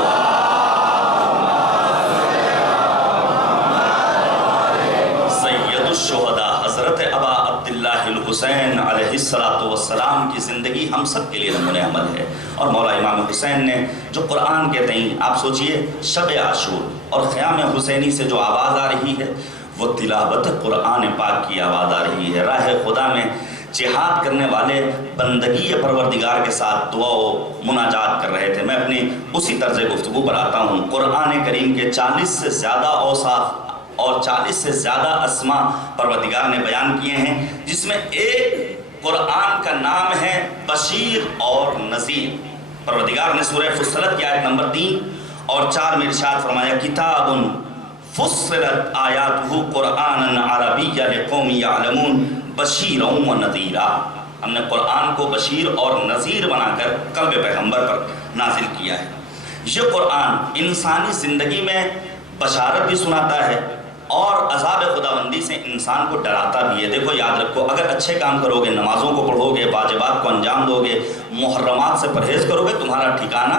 سید الشہداء حضرت ابا عبداللہ الحسین علیہ السلام کی زندگی ہم سب کے لیے نمونہ عمل ہے، اور مولا امام حسین نے جو قرآن کے تئیں، آپ سوچئے شب عاشور اور خیام حسینی سے جو آواز آ رہی ہے وہ تلاوت قرآن پاک کی آواز آ رہی ہے۔ راہ خدا میں جہاد کرنے والے بندگی پروردگار کے ساتھ دعا و مناجات کر رہے تھے۔ میں اپنی اسی طرز گفتگو پر آتا ہوں۔ قرآن کریم کے 40 سے زیادہ اوصاف اور 40 سے زیادہ اسماء پروردگار نے بیان کیے ہیں، جس میں ایک قرآن کا نام ہے بشیر اور نذیر۔ پروردگار نے سورہ فصلت کی آیت نمبر 3 اور 4 میں ارشاد فرمایا کتاب فصلت آیاتہ قرآنا عربیا لقوم یعلمون بشیر و نذیرا۔ ہم نے قرآن کو بشیر اور نذیر بنا کر قلب پیغمبر پر نازل کیا ہے۔ یہ قرآن انسانی زندگی میں بشارت بھی سناتا ہے اور عذاب خداوندی سے انسان کو ڈراتا بھی ہے۔ دیکھو یاد رکھو، اگر اچھے کام کرو گے، نمازوں کو پڑھو گے، واجبات کو انجام دو گے، محرمات سے پرہیز کرو گے، تمہارا ٹھکانہ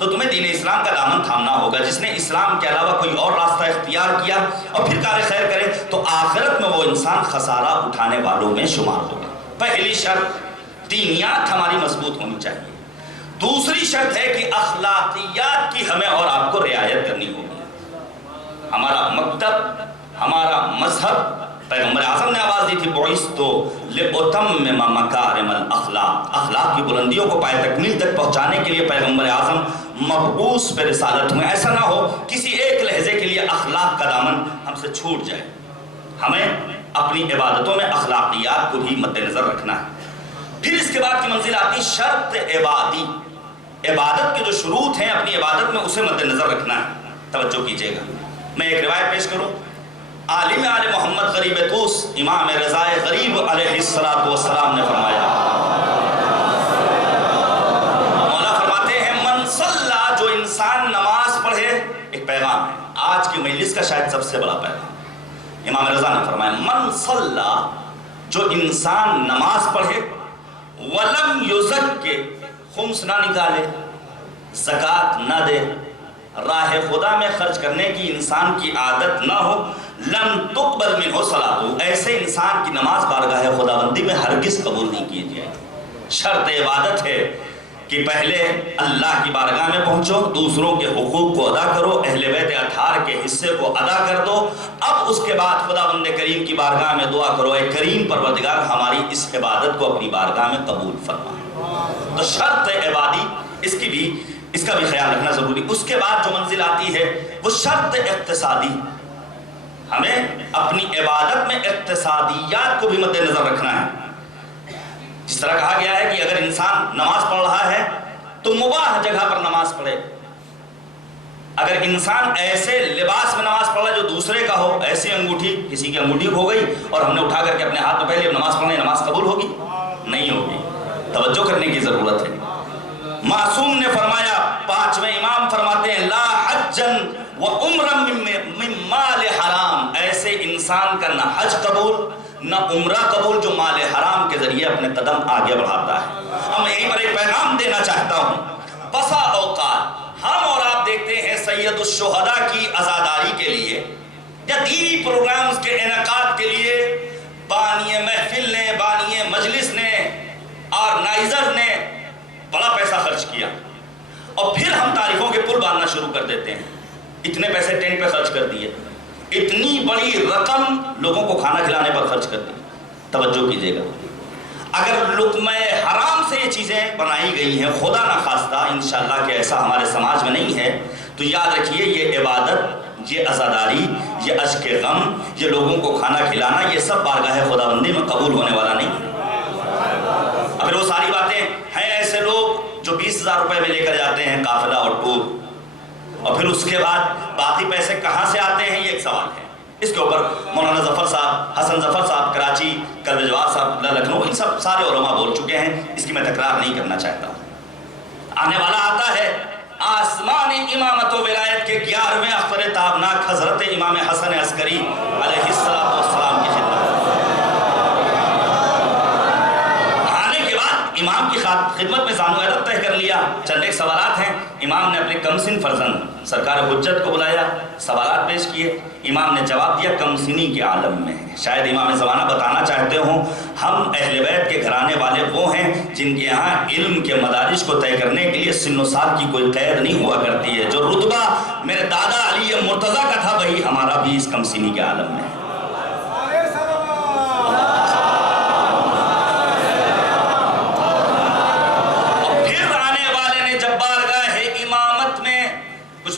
تو تمہیں دین اسلام کا دامن تھامنا ہوگا. جس نے اسلام کے علاوہ کوئی اور راستہ اختیار کیا اور پھر کار خیر کرے تو آخرت میں وہ انسان خسارہ اٹھانے والوں میں شمار ہوگا. پہلی شرط دینیات ہماری مضبوط ہونی چاہیے. دوسری شرط ہے کہ اخلاقیات کی ہمیں اور آپ کو رعایت کرنی ہوگی. ہمارا مکتب، ہمارا مذہب، پیغمبر اعظم نے آواز دی تھی بعثت لأتمم مکارم الاخلاق، اخلاق کی بلندیوں کو پائے تکمیل تک پہنچانے کے لیے پیغمبر اعظم مبعوث پہ رسالت ہوئے. ایسا نہ ہو کسی ایک لحظے کے لیے اخلاق کا دامن ہم سے چھوٹ جائے. ہمیں اپنی عبادتوں میں اخلاقیات کو بھی مد نظر رکھنا ہے. پھر اس کے بعد کی منزل آتی شرط عبادی. عبادت کے جو شروط ہیں اپنی عبادت میں اسے مد نظر رکھنا ہے. توجہ کیجئے گا. میں ایک روایت پیش کروں. عالم آل محمد غریب طوس امام رضا غریب علیہ السلام نے فرمایا، مولا فرماتے ہیں من صلی، جو انسان نماز پڑھے. ایک پیغام ہے آج کی مجلس کا شاید سب سے بڑا پیغام. امام رضا نے فرمایا من صلی، جو انسان نماز پڑھے، ولم یزکی، خمس نہ نکالے، زکوٰۃ نہ دے، راہ خدا میں خرچ کرنے کی انسان کی عادت نہ ہو، لم تقبل منہ صلاۃ، ایسے انسان کی نماز بارگاہ خداوندی میں ہرگز قبول نہیں کی جائے. شرط عبادت ہے کہ پہلے اللہ کی بارگاہ میں پہنچو، دوسروں کے حقوق کو ادا کرو، اہل بیت اطہار کے حصے کو ادا کر دو. اب اس کے بعد خداوند کریم کی بارگاہ میں دعا کرو، اے کریم پروردگار ہماری اس عبادت کو اپنی بارگاہ میں قبول فرما. تو شرط عبادی اس کا بھی خیال رکھنا ضروری. اس کے بعد جو منزل آتی ہے وہ شرط اقتصادی. ہمیں اپنی عبادت میں اقتصادیات کو بھی مد نظر رکھنا ہے. جس طرح کہا گیا ہے کہ اگر انسان نماز پڑھ رہا ہے تو مباح جگہ پر نماز پڑھے. اگر انسان ایسے لباس میں نماز پڑھ رہا ہے جو دوسرے کا ہو، ایسی انگوٹھی، کسی کی انگوٹھی کھو گئی اور ہم نے اٹھا کر کے اپنے ہاتھ میں پہلے نماز پڑھنے، نماز قبول ہوگی؟ نہیں ہوگی. توجہ کرنے کی ضرورت ہے. معصوم نے فرمایا، پانچویں امام فرماتے ہیں لا حجن و عمرا من مال حرام، ایسے انسان کا نہ حج قبول نہ عمرہ قبول جو مال حرام کے ذریعے اپنے قدم آگے بڑھاتا ہے. اب میں یہیں پر ایک پیغام دینا چاہتا ہوں. بسا اوقات ہم اور آپ دیکھتے ہیں سید الشہداء کی عزاداری کے لیے یا دینی پروگرامز کے انعقاد کے لیے بانی محفل نے، بانی مجلس نے، آرگنائزر نے بڑا پیسہ خرچ کیا اور پھر ہم تعریفوں کے پل باندھنا شروع کر دیتے ہیں. اتنے پیسے ٹینٹ پہ خرچ کر دیے، اتنی بڑی رقم لوگوں کو کھانا کھلانے پر خرچ کر دی. توجہ کیجیے گا. اگر لقمہ حرام سے یہ چیزیں بنائی گئی ہیں، خدا نہ خواستہ انشاءاللہ کہ ایسا ہمارے سماج میں نہیں ہے، تو یاد رکھیے یہ عبادت، یہ عزاداری، یہ اشک غم، یہ لوگوں کو کھانا کھلانا، یہ سب بارگاہ خداوندی میں قبول ہونے والا نہیں. اگر وہ ساری باتیں ہیں، ایسے لوگ جو 20,000 روپے میں لے کر جاتے ہیں قافلہ اور ٹور، اور پھر اس کے بعد باقی پیسے کہاں سے آتے ہیں، یہ ایک سوال ہے. اس کے اوپر مولانا ظفر صاحب، حسن ظفر صاحب کراچی، کلب جواد صاحب لکھنؤ، ان سب سارے علماء بول چکے ہیں. اس کی میں تکرار نہیں کرنا چاہتا. آنے والا آتا ہے آسمان امامت و ولایت کے 11ویں اختر تابناک حضرت امام حسن عسکری علیہ السلام کی خدمت. امام کی خدمت میں زانو عدد طے کر لیا. چند ایک سوالات ہیں. امام نے اپنے کمسن فرزند سرکار حجت کو بلایا، سوالات پیش کیے. امام نے جواب دیا کم سنی کے عالم میں. شاید امام زمانہ بتانا چاہتے ہوں ہم اہل بیت کے گھرانے والے وہ ہیں جن کے یہاں علم کے مدارج کو طے کرنے کے لیے سن و سال کی کوئی قید نہیں ہوا کرتی ہے. جو رتبہ میرے دادا علی مرتضیٰ کا تھا وہی ہمارا بھی اس کم سنی کے عالم میں.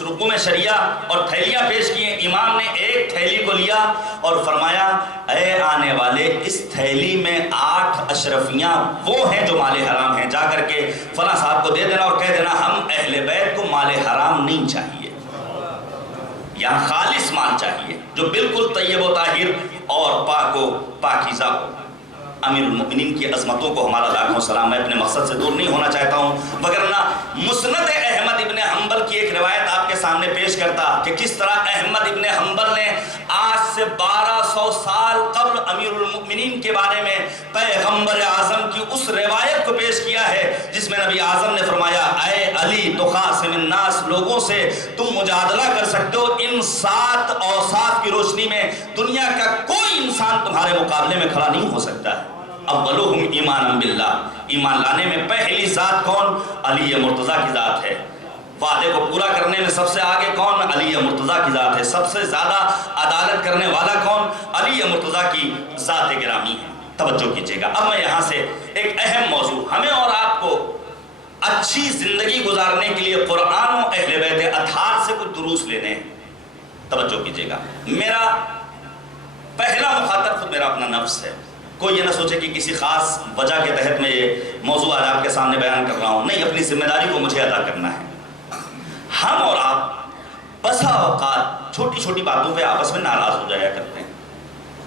رکوع میں شریعہ اور تھیلیاں پیش کیے. امام نے ایک تھیلی کو لیا اور فرمایا اے آنے والے، اس تھیلی میں 8 اشرفیاں وہ ہیں جو مال حرام ہیں، جا کر کے فلاں صاحب کو دے دینا اور کہہ دینا ہم اہل بیت کو مال حرام نہیں چاہیے، یہاں خالص مال چاہیے جو بالکل طیب و طاہر اور پاک و پاکیزہ ہو. امیر المؤمنین کی عظمتوں کو ہمارا لاکھوں سلام. میں اپنے مقصد سے دور نہیں ہونا چاہتا ہوں، وگرنہ مسند احمد ابن حنبل کی ایک روایت آپ کے سامنے پیش کرتا کہ کس طرح احمد ابن حنبل نے آج سے 1200 سال قبل امیر المؤمنین کے بارے میں پیغمبر اعظم کی اس روایت کو پیش کیا ہے جس میں نبی اعظم نے فرمایا اے علی تخاصم الناس، لوگوں سے تم مجادلہ کر سکتے ہو ان 7 اوصاف کی روشنی میں دنیا کا کوئی انسان تمہارے مقابلے میں کھڑا نہیں ہو سکتا ہے۔ اولہم ایمانا باللہ، ایمان لانے میں پہلی ذات کون؟ علی مرتضیٰ کی ذات ہے۔ وعدے کو پورا کرنے میں سب سے آگے کون؟ علی مرتضیٰ کی ذات ہے۔ سب سے زیادہ عدالت کرنے والا کون؟ علی مرتضیٰ کی ذات گرامی ہے۔ توجہ کیجئے گا، اب میں یہاں سے ایک اہم موضوع، ہمیں اور آپ کو اچھی زندگی گزارنے کے لیے قرآن و اہل بیت اطہار سے کچھ دروس لینے ہیں۔ توجہ کیجئے گا، میرا پہلا مخاطب خود میرا اپنا نفس ہے۔ کوئی یہ نہ سوچے کہ کسی خاص وجہ کے تحت میں یہ موضوع آج آپ کے سامنے بیان کر رہا ہوں، نہیں، اپنی ذمہ داری کو مجھے ادا کرنا ہے۔ ہم اور آپ بسا اوقات چھوٹی چھوٹی باتوں پہ آپس میں ناراض ہو جایا کرتے ہیں۔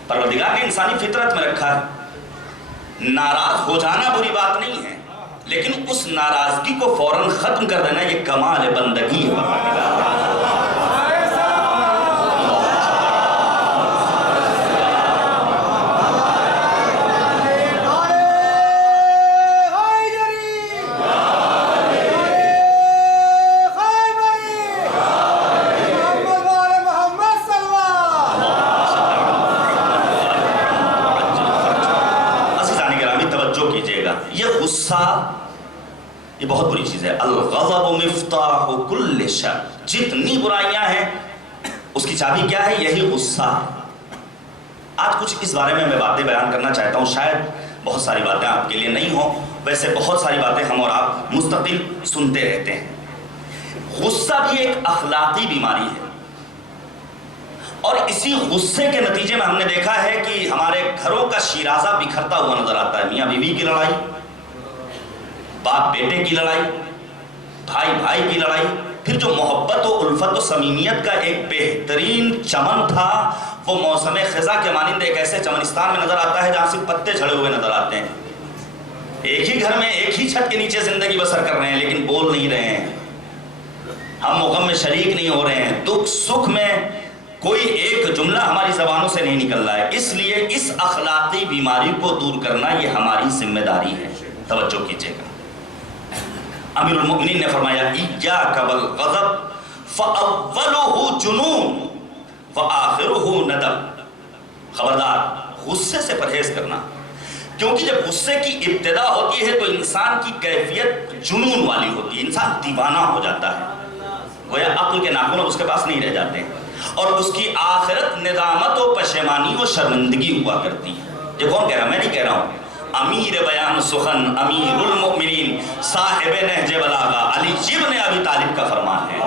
پروردگار نے انسانی فطرت میں رکھا ہے، ناراض ہو جانا بری بات نہیں ہے، لیکن اس ناراضگی کو فوراً ختم کر دینا یہ کمال بندگی ہے۔ یہ بہت بری چیز ہے۔ الغضب مفتاح کل شر، جتنی برائیاں ہیں اس کی چابی کیا ہے؟ یہی غصہ ہے۔ آج کچھ اس بارے میں باتیں بیان کرنا چاہتا ہوں، شاید بہت ساری باتیں آپ کے لیے نہیں ہوں، ویسے بہت ساری باتیں ہم اور آپ مستقل سنتے رہتے ہیں۔ غصہ بھی ایک اخلاقی بیماری ہے، اور اسی غصے کے نتیجے میں ہم نے دیکھا ہے کہ ہمارے گھروں کا شیرازہ بکھرتا ہوا نظر آتا ہے۔ میاں بیوی کی لڑائی، باپ بیٹے کی لڑائی، بھائی بھائی کی لڑائی، پھر جو محبت و الفت و صمیمیت کا ایک بہترین چمن تھا وہ موسم خزاں کے مانند ایک ایسے چمنستان میں نظر آتا ہے جہاں سے پتے جھڑے ہوئے نظر آتے ہیں۔ ایک ہی گھر میں ایک ہی چھت کے نیچے زندگی بسر کر رہے ہیں لیکن بول نہیں رہے ہیں، ہم غم میں شریک نہیں ہو رہے ہیں، دکھ سکھ میں کوئی ایک جملہ ہماری زبانوں سے نہیں نکل رہا ہے۔ اس لیے اس اخلاقی بیماری کو دور کرنا یہ ہماری ذمہ داری ہے۔ توجہ کیجئے گا، امیر المؤمنین نے فرمایا ایاک والغضب فاولہ جنون وآخرہ ندم، خبردار غصے سے پرہیز کرنا، کیونکہ جب غصے کی ابتدا ہوتی ہے تو انسان کی کیفیت جنون والی ہوتی ہے، انسان دیوانہ ہو جاتا ہے، گویا عقل کے ناخن اس کے پاس نہیں رہ جاتے ہیں، اور اس کی آخرت ندامت و پشیمانی و شرمندگی ہوا کرتی ہے۔ یہ کون کہہ رہا؟ میں نہیں کہہ رہا ہوں، امیر بیان سخن امیر المؤمنین صاحب نہج بلاغہ علی ابن ابی طالب کا فرمان ہے۔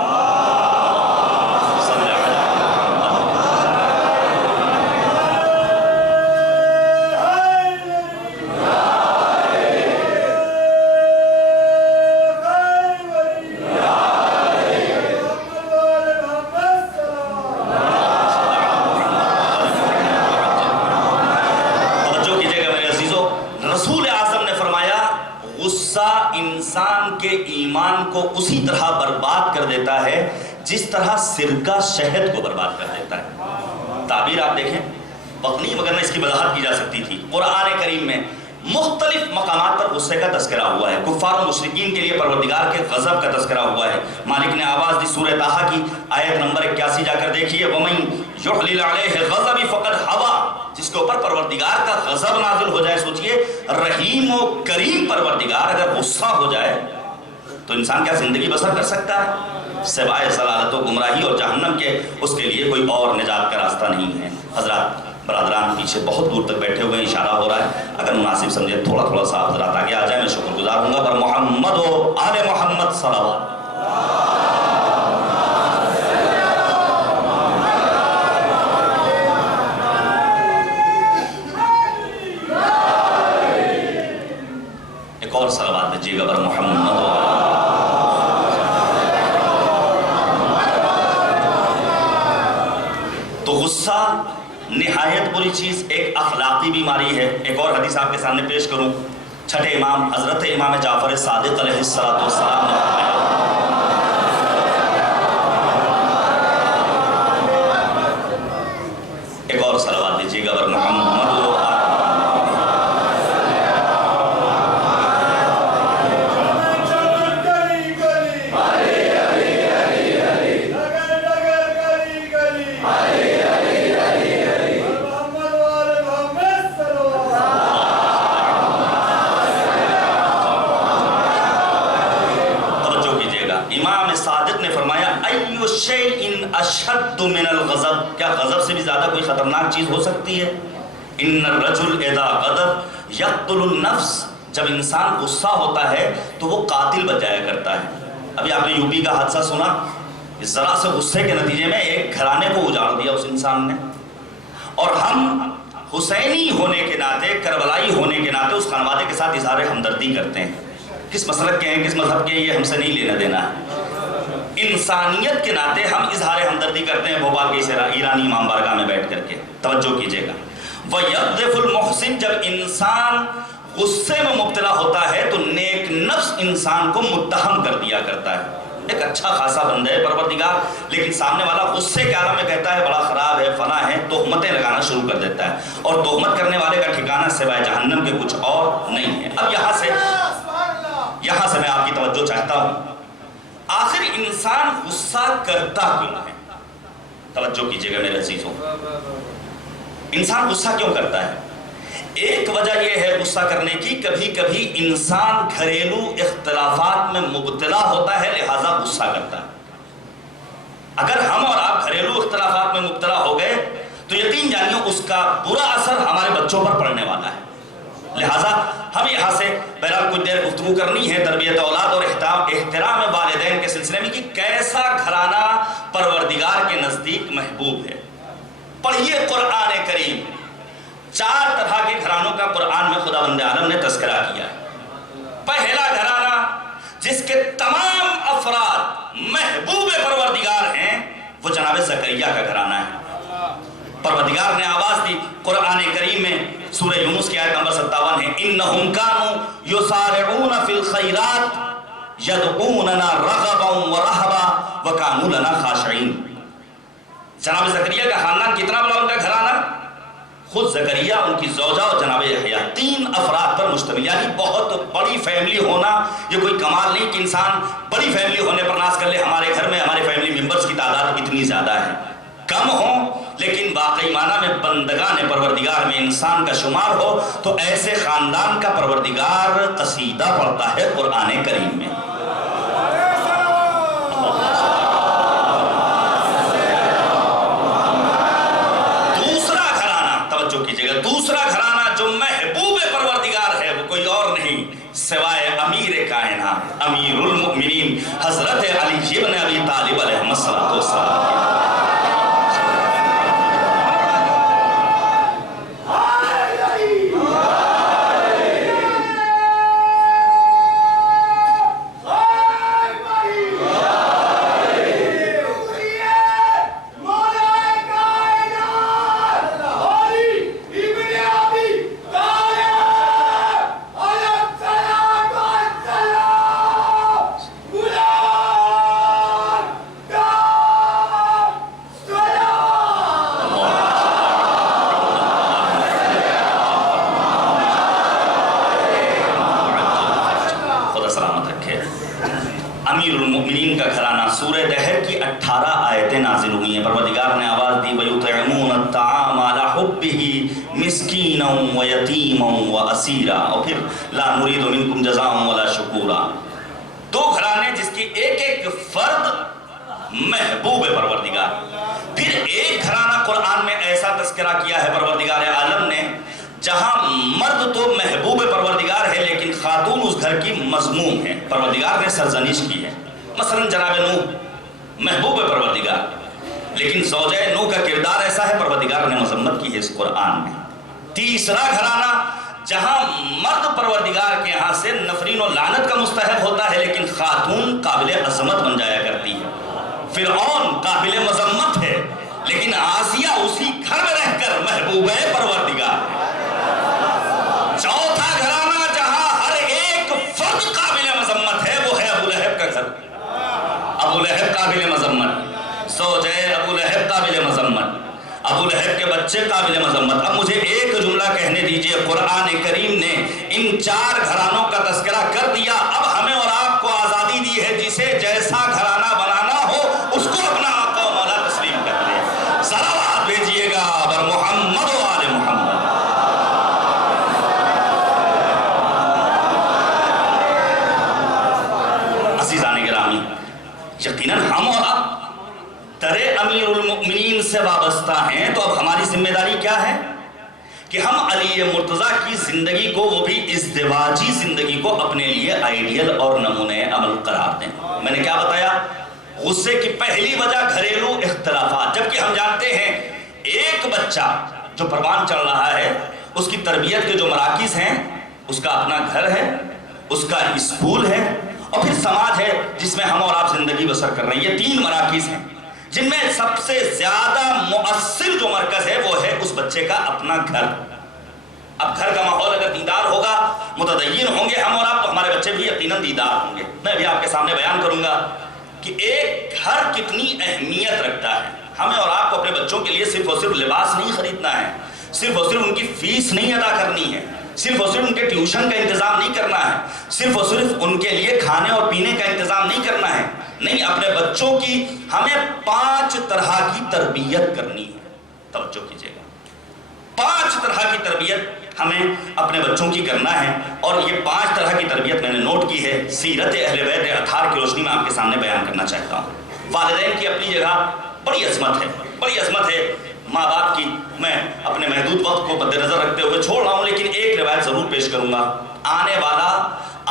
انسان کے ایمان کو اسی طرح برباد کر دیتا ہے جس طرح سرکہ شہد کو برباد کر دیتا ہے۔ تعبیر آپ دیکھیں، وقت نہیں مگر اس کی وضاحت کی جا سکتی تھی۔ قرآن کریم میں مختلف مقامات پر غصے کا تذکرہ ہوا ہے، کفار و مشرکین کے لیے پروردگار کے غضب کا تذکرہ ہوا ہے۔ مالک نے آواز دی، سورہ طٰہٰ کی آیت نمبر 81 جا کر دیکھیے، وَمَن يُحْلِلْ عَلَيْهِ غَضَبِ فَقَدْ هَوَىٰ، جس کے اوپر پروردگار کا غضب نازل ہو جائے، سوچئے رحیم و کریم پروردگار اگر غصہ ہو جائے تو انسان کیا زندگی بسر کر سکتا ہے؟ سوائے ضلالت و گمراہی اور جہنم کے اس کے لیے کوئی اور نجات کا راستہ نہیں ہے۔ حضرات برادران پیچھے بہت دور تک بیٹھے ہوئے ہیں، اشارہ ہو رہا ہے، اگر مناسب سمجھے تھوڑا سا حضرات آگے آ جائیں، میں شکر گزار ہوں گا۔ پر محمد و آل محمد صلوات۔ ایک اور صلوات دیجیے گا پر محمد و تو غصہ نہایت بری چیز، ایک اخلاقی بیماری ہے۔ ایک اور حدیث آپ کے سامنے پیش کروں، چھٹے امام حضرت امام جعفر صادق علیہ السلام نے فرمایا، ایک اور صلوات دیجیے گا پر محمد و صادق نے فرمایا ایو شیء اشد من الغضب، کیا غضب سے بھی زیادہ کوئی خطرناک چیز ہو سکتی ہے؟ ان الرجل اذا غضب یقتل النفس، جب انسان غصہ ہوتا ہے تو وہ قاتل بن جایا کرتا ہے۔ ابھی آپ نے یوپی کا حادثہ سنا، ذرا سے غصے کے نتیجے میں ایک گھرانے کو اجاڑ دیا اس انسان نے، اور ہم حسینی ہونے کے ناطے، کربلائی ہونے کے ناطے اس خانوادے کے ساتھ اظہار ہمدردی کرتے ہیں۔ کس مسلک کے ہیں، کس مذہب کے ہیں، یہ ہم سے نہیں لینا دینا ہے، انسانیت کے ناطے ہم اظہار ہمدردی کرتے ہیں بھوپال کے اس ایرانی امام بارگاہ میں بیٹھ کر کے۔ توجہ کیجئے گا، وَيَقْذِفُ الْمُحْسِنُ، جب انسان غصے میں مبتلا ہوتا ہے تو نیک نفس انسان کو متہم کر دیا کرتا ہے، ایک اچھا خاصا بندہ ہے پروردگار، لیکن سامنے والا غصے کے عالم میں کہتا ہے بڑا خراب ہے، فنا ہے، تہمتیں لگانا شروع کر دیتا ہے، اور تہمت کرنے والے کا ٹھکانہ سوائے جہنم کے کچھ اور نہیں ہے۔ اب یہاں سے میں آپ کی توجہ چاہتا ہوں، آخر انسان غصہ کرتا کیوں ہے؟ توجہ کیجئے گا میرے عزیزوں، انسان غصہ کیوں کرتا ہے؟ ایک وجہ یہ ہے غصہ کرنے کی، کبھی کبھی انسان گھریلو اختلافات میں مبتلا ہوتا ہے لہذا غصہ کرتا ہے۔ اگر ہم اور آپ گھریلو اختلافات میں مبتلا ہو گئے تو یقین جانیے اس کا برا اثر ہمارے بچوں پر پڑنے والا ہے، لہذا ہم یہاں سے بہرحال کچھ دیر گفتگو کرنی ہے تربیت اولاد اور احترام والدین کے سلسلے میں کہ کیسا گھرانہ پروردگار کے نزدیک محبوب ہے۔ پڑھیے قرآن کریم، 4 طرح کے گھرانوں کا قرآن میں خداوند عالم نے تذکرہ کیا ہے۔ پہلا گھرانہ جس کے تمام افراد محبوب پروردگار ہیں وہ جناب زکریا کا گھرانہ ہے۔ پروردگار نے آواز دی قرآن کریم میں، سورہ یونس کی آیت نمبر 57 ہے، انہم کانوا یسارعون فی الخیرات یدعوننا رغبا ورہبا وکانوا لنا خاشعین۔ جناب زکریا کا خاندان کتنا بڑا ان کا گھرانہ؟ خود زکریا، ان کی زوجہ اور جناب یحییٰ، 3 افراد پر مشتمل، یعنی بہت بڑی فیملی ہونا یہ کوئی کمال نہیں کہ انسان بڑی فیملی ہونے پر ناز کر لے۔ ہمارے گھر میں ہمارے فیملی ممبرز کی تعداد اتنی زیادہ ہے، کم ہوں لیکن واقعی معنی میں بندگان پروردگار میں انسان کا شمار ہو تو ایسے خاندان کا پروردگار قصیدہ پڑھتا ہے قرآن کریم میں۔ دوسرا گھرانہ جو محبوب پروردگار ہے وہ کوئی اور نہیں سوائے امیر کائنات امیر المؤمنین حضرت علی ابن ابی طالب علیہ السلام۔ امیر المؤمنین کا گھرانہ، سورہ دہر کی 18 آیتیں نازل ہوئی ہیں۔ پروردگار نے آواز دی وَيُطْعِمُونَ الطَّعَامَ عَلَىٰ حُبِّهِ مِسْكِينًا وَيَتِيمًا وَأَسِيرًا، اور پھر لَا نُرِيدُ مِنْكُمْ جَزَاءً وَلَا شُكُورًا۔ 2 گھرانے جس کی ایک ایک فرد محبوب پروردگار۔ پھر ایک گھرانہ قرآن میں ایسا تذکرہ کیا ہے پروردگار عالم نے جہاں مرد تو محبوب پروردگار ہے لیکن خاتون اس گھر کی مذموم ہے، پروردگار نے سرزنش کی ہے۔ مثلا جناب نوح محبوب پروردگار لیکن زوجہ نوح کا کردار ایسا ہے پروردگار نے مذمت کی ہے اس قرآن میں۔ تیسرا گھرانہ جہاں مرد پروردگار کے یہاں سے نفرین و لعنت کا مستحق ہوتا ہے لیکن خاتون قابل عظمت بن جایا کرتی ہے۔ فرعون قابل مذمت ہے لیکن آسیہ اسی گھر میں رہ کر محبوب پروردگار ہے۔ چوتھا گھرانہ جہاں ہر ایک فرد قابل مذمت ہے وہ ہے ابو لہب کا گھر۔ ابو لہب قابل مذمت، زوجہ ابو لہب قابل مذمت، ابو لہب کے بچے قابل مذمت۔ اب مجھے ایک جملہ کہنے دیجئے، قرآن کریم نے ان 4 گھرانوں کا تذکرہ کر دیا، اب ہمیں اور آپ کو آزادی دی ہے جسے جیسا گھرانہ بنانا ہو اس کو اپنا آقا و مولا تسلیم کر لیں۔ صلوات بھیجئے گا بر محمد و آل محمد۔ یقیناً ہم اور آپ درے امیر المؤمنین سے وابستہ ہیں، تو اب ہماری ذمہ داری کیا ہے کہ ہم علی مرتضیٰ کی زندگی کو، وہ بھی ازدواجی زندگی کو، اپنے لیے آئیڈیل اور نمونہ عمل قرار دیں۔ میں نے کیا بتایا؟ غصے کی پہلی وجہ گھریلو اختلافات، جبکہ ہم جانتے ہیں ایک بچہ جو پروان چڑھ رہا ہے اس کی تربیت کے جو مراکز ہیں، اس کا اپنا گھر ہے، اس کا اسکول ہے، اور پھر سماج ہے جس میں ہم اور آپ زندگی بسر کر رہے ہیں۔ یہ تین مراکز ہیں جن میں سب سے زیادہ مؤثر جو مرکز ہے وہ ہے اس بچے کا اپنا گھر۔ اب گھر کا ماحول اگر دیندار ہوگا، متدین ہوں گے ہم اور آپ، تو ہمارے بچے بھی یقیناً دیندار ہوں گے۔ میں بھی آپ کے سامنے بیان کروں گا کہ ایک گھر کتنی اہمیت رکھتا ہے۔ ہمیں اور آپ کو اپنے بچوں کے لیے صرف اور صرف لباس نہیں خریدنا ہے، صرف اور صرف ان کی فیس نہیں ادا کرنی ہے، صرف اور صرف ان کے ٹیوشن کا انتظام نہیں کرنا ہے، صرف اور صرف ان کے لیے کھانے اور پینے کا انتظام نہیں کرنا ہے۔ نہیں، اپنے بچوں کی ہمیں 5 طرح کی تربیت کرنی ہے۔ توجہ کیجیے گا، 5 طرح کی تربیت ہمیں اپنے بچوں کی کرنا ہے، اور یہ 5 طرح کی تربیت میں نے نوٹ کی ہے، سیرت اہل بیت اطہار کی روشنی میں آپ کے سامنے بیان کرنا چاہتا ہوں۔ والدین کی اپنی جگہ بڑی عظمت ہے، بڑی عظمت ہے ماں باپ کی۔ میں اپنے محدود وقت کو مد نظر رکھتے ہوئے چھوڑ رہا ہوں، لیکن ایک روایت ضرور پیش کروں گا۔ آنے والا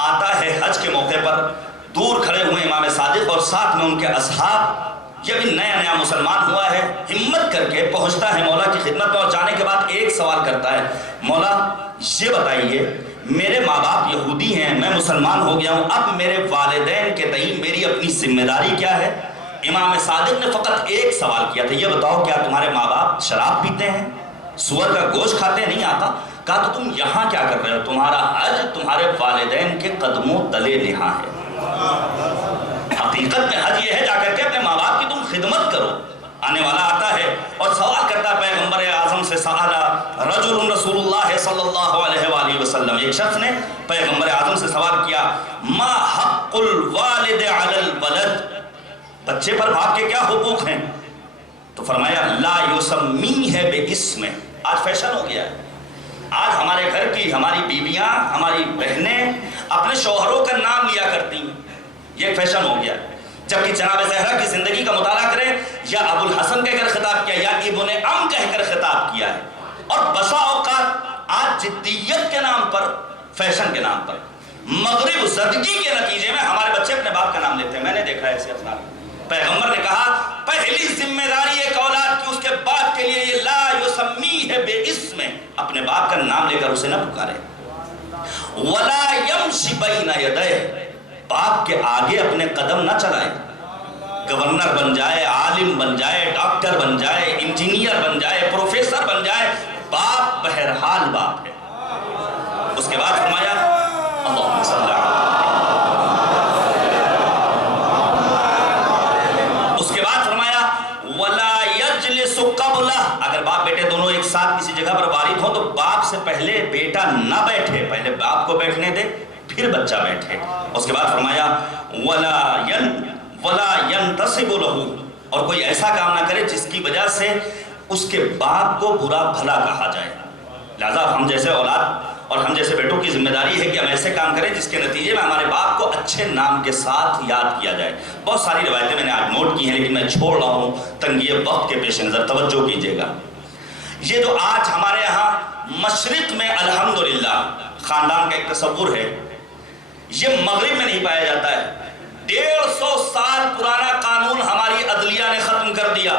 آتا ہے حج کے موقع پر، دور کھڑے ہوئے امام صادق اور ساتھ میں ان کے اصحاب، یہ بھی نیا مسلمان ہوا ہے، ہمت کر کے پہنچتا ہے مولا کی خدمت میں، اور جانے کے بعد ایک سوال کرتا ہے، مولا یہ بتائیے، میرے ماں باپ یہودی ہیں، میں مسلمان ہو گیا ہوں، اب میرے والدین کے تئیں میری اپنی ذمہ داری کیا ہے؟ امام صادق نے فقط ایک سوال کیا تھا، یہ بتاؤ کیا تمہارے ماں باپ شراب پیتے ہیں، سور کا گوشت کھاتے ہیں؟ نہیں آتا۔ کہا تو تم یہاں کیا کر رہے ہو؟ تمہارا حج تمہارے والدین کے قدموں تلے نہا ہے۔ حقیقت میں حج یہ ہے جا کر کے اپنے ماں باپ کی تم خدمت کرو۔ آنے والا آتا ہے اور سوال کرتا ہے پیغمبر اعظم سے، سأل رجل رسول اللہ صلی اللہ علیہ وآلہ وسلم، ایک شخص نے پیغمبر اعظم سے سوال کیا، ما حق الوالد علی الولد، بچے پر باپ کے کیا حقوق ہیں؟ تو فرمایا لا یسمیہ باسمہ۔ آج فیشن ہو گیا ہے، آج ہمارے گھر کی ہماری بیویاں، ہماری بہنیں اپنے شوہروں کا نام لیا کرتی ہیں، یہ ایک فیشن ہو گیا ہے۔ جبکہ جناب زہرا کی زندگی کا مطالعہ کریں، یا ابو الحسن کہہ کر خطاب کیا، یا ابن ام کہہ کر خطاب کیا ہے، اور بسا اوقات آج جدیت کے نام پر، فیشن کے نام پر، مغرب زدگی کے نتیجے میں ہمارے بچے اپنے باپ کا نام لیتے ہیں۔ میں نے دیکھا ہے ایسے افراد۔ پیغمبر نے کہا پہلی ذمہ داری ایک اولاد کی اس کے باپ کے لیے یہ لا یسمیہ باسمہ، اپنے باپ کا نام لے کر اسے نہ پکارے۔ ولا یمشی بین یدیہ، باپ کے آگے اپنے قدم نہ چلائے۔ گورنر بن جائے، عالم بن جائے، ڈاکٹر بن جائے، انجینئر بن جائے، پروفیسر بن جائے، باپ بہرحال باپ ہے۔ اس کے بعد فرمایا اللہم صلی اللہ علیہ، اس کے بعد فرمایا ولا یجلس قبلہ، اگر باپ بیٹے دونوں ایک ساتھ کسی جگہ پر وارد ہو تو باپ سے پہلے بیٹا نہ بیٹھے، پہلے باپ کو بیٹھنے دے پھر بچہ بیٹھے۔ اس کے بعد فرمایا ولا ينتصب له، اور کوئی ایسا کام نہ کرے جس کی وجہ سے اس کے باپ کو برا بھلا کہا جائے۔ لہذا ہم جیسے اولاد اور ہم جیسے بیٹوں کی ذمہ داری ہے کہ ہم ایسے کام کریں جس کے نتیجے میں ہمارے باپ کو اچھے نام کے ساتھ یاد کیا جائے۔ بہت ساری روایتیں میں نے آج نوٹ کی ہیں، لیکن میں چھوڑ رہا ہوں تنگی وقت کے پیش نظر، توجہ کیجیے گا۔ یہ جو آج ہمارے ہاں مشرق میں الحمدللہ خاندان کا ایک تصور ہے، یہ مغرب میں نہیں پایا جاتا ہے۔ 150 سال پرانا قانون ہماری عدلیہ نے ختم کر دیا۔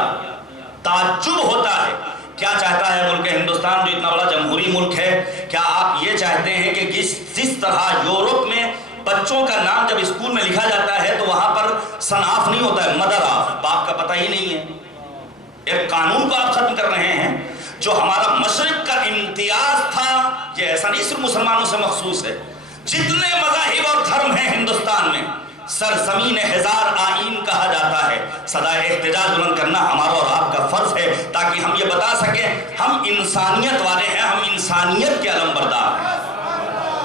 تعجب ہوتا ہے، کیا چاہتا ہے ملک ہندوستان جو اتنا بڑا جمہوری ملک ہے، کیا آپ یہ چاہتے ہیں کہ جس طرح یورپ میں بچوں کا نام جب اسکول میں لکھا جاتا ہے تو وہاں پر سن آف نہیں ہوتا ہے، مدر آف، باپ کا پتہ ہی نہیں ہے۔ ایک قانون کو آپ ختم کر رہے ہیں جو ہمارا مشرق کا امتیاز تھا۔ یہ ایسا نہیں صرف مسلمانوں سے مخصوص ہے، جتنے مذاہب اور دھرم ہیں ہندوستان میں، سرزمین ہزار آئین کہا جاتا ہے۔ صدائے احتجاج بلند کرنا ہمارا اور آپ کا فرض ہے تاکہ ہم یہ بتا سکیں ہم انسانیت والے ہیں، ہم انسانیت کے علم بردار ہیں۔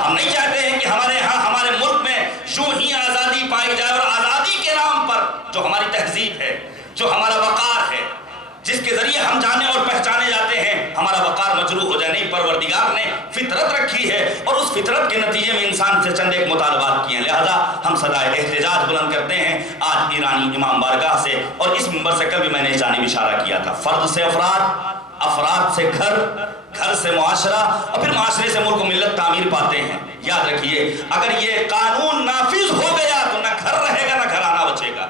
ہم نہیں چاہتے ہیں کہ ہمارے ہاں ہمارے ملک میں یوں ہی آزادی پائی جائے، اور آزادی کے نام پر جو ہماری تہذیب ہے، جو ہمارا وقار ہے، جس کے ذریعے ہم جانے اور پہچانے جاتے ہیں، ہمارا وقار مجروح ہو جائے۔ نہیں، پروردگار نے فطرت رکھی ہے اور اس فطرت کے نتیجے میں انسان سے چند ایک مطالبات کیے ہیں، لہذا ہم صدائے احتجاج بلند کرتے ہیں آج ایرانی امام بارگاہ سے، اور اس منبر سے کل بھی میں نے اس جانب اشارہ کیا تھا، فرد سے افراد، افراد سے گھر، گھر سے معاشرہ، اور پھر معاشرے سے ملک و ملت تعمیر پاتے ہیں۔ یاد رکھیے اگر یہ قانون نافذ ہو گیا تو نہ گھر رہے گا نہ گھرانہ بچے گا،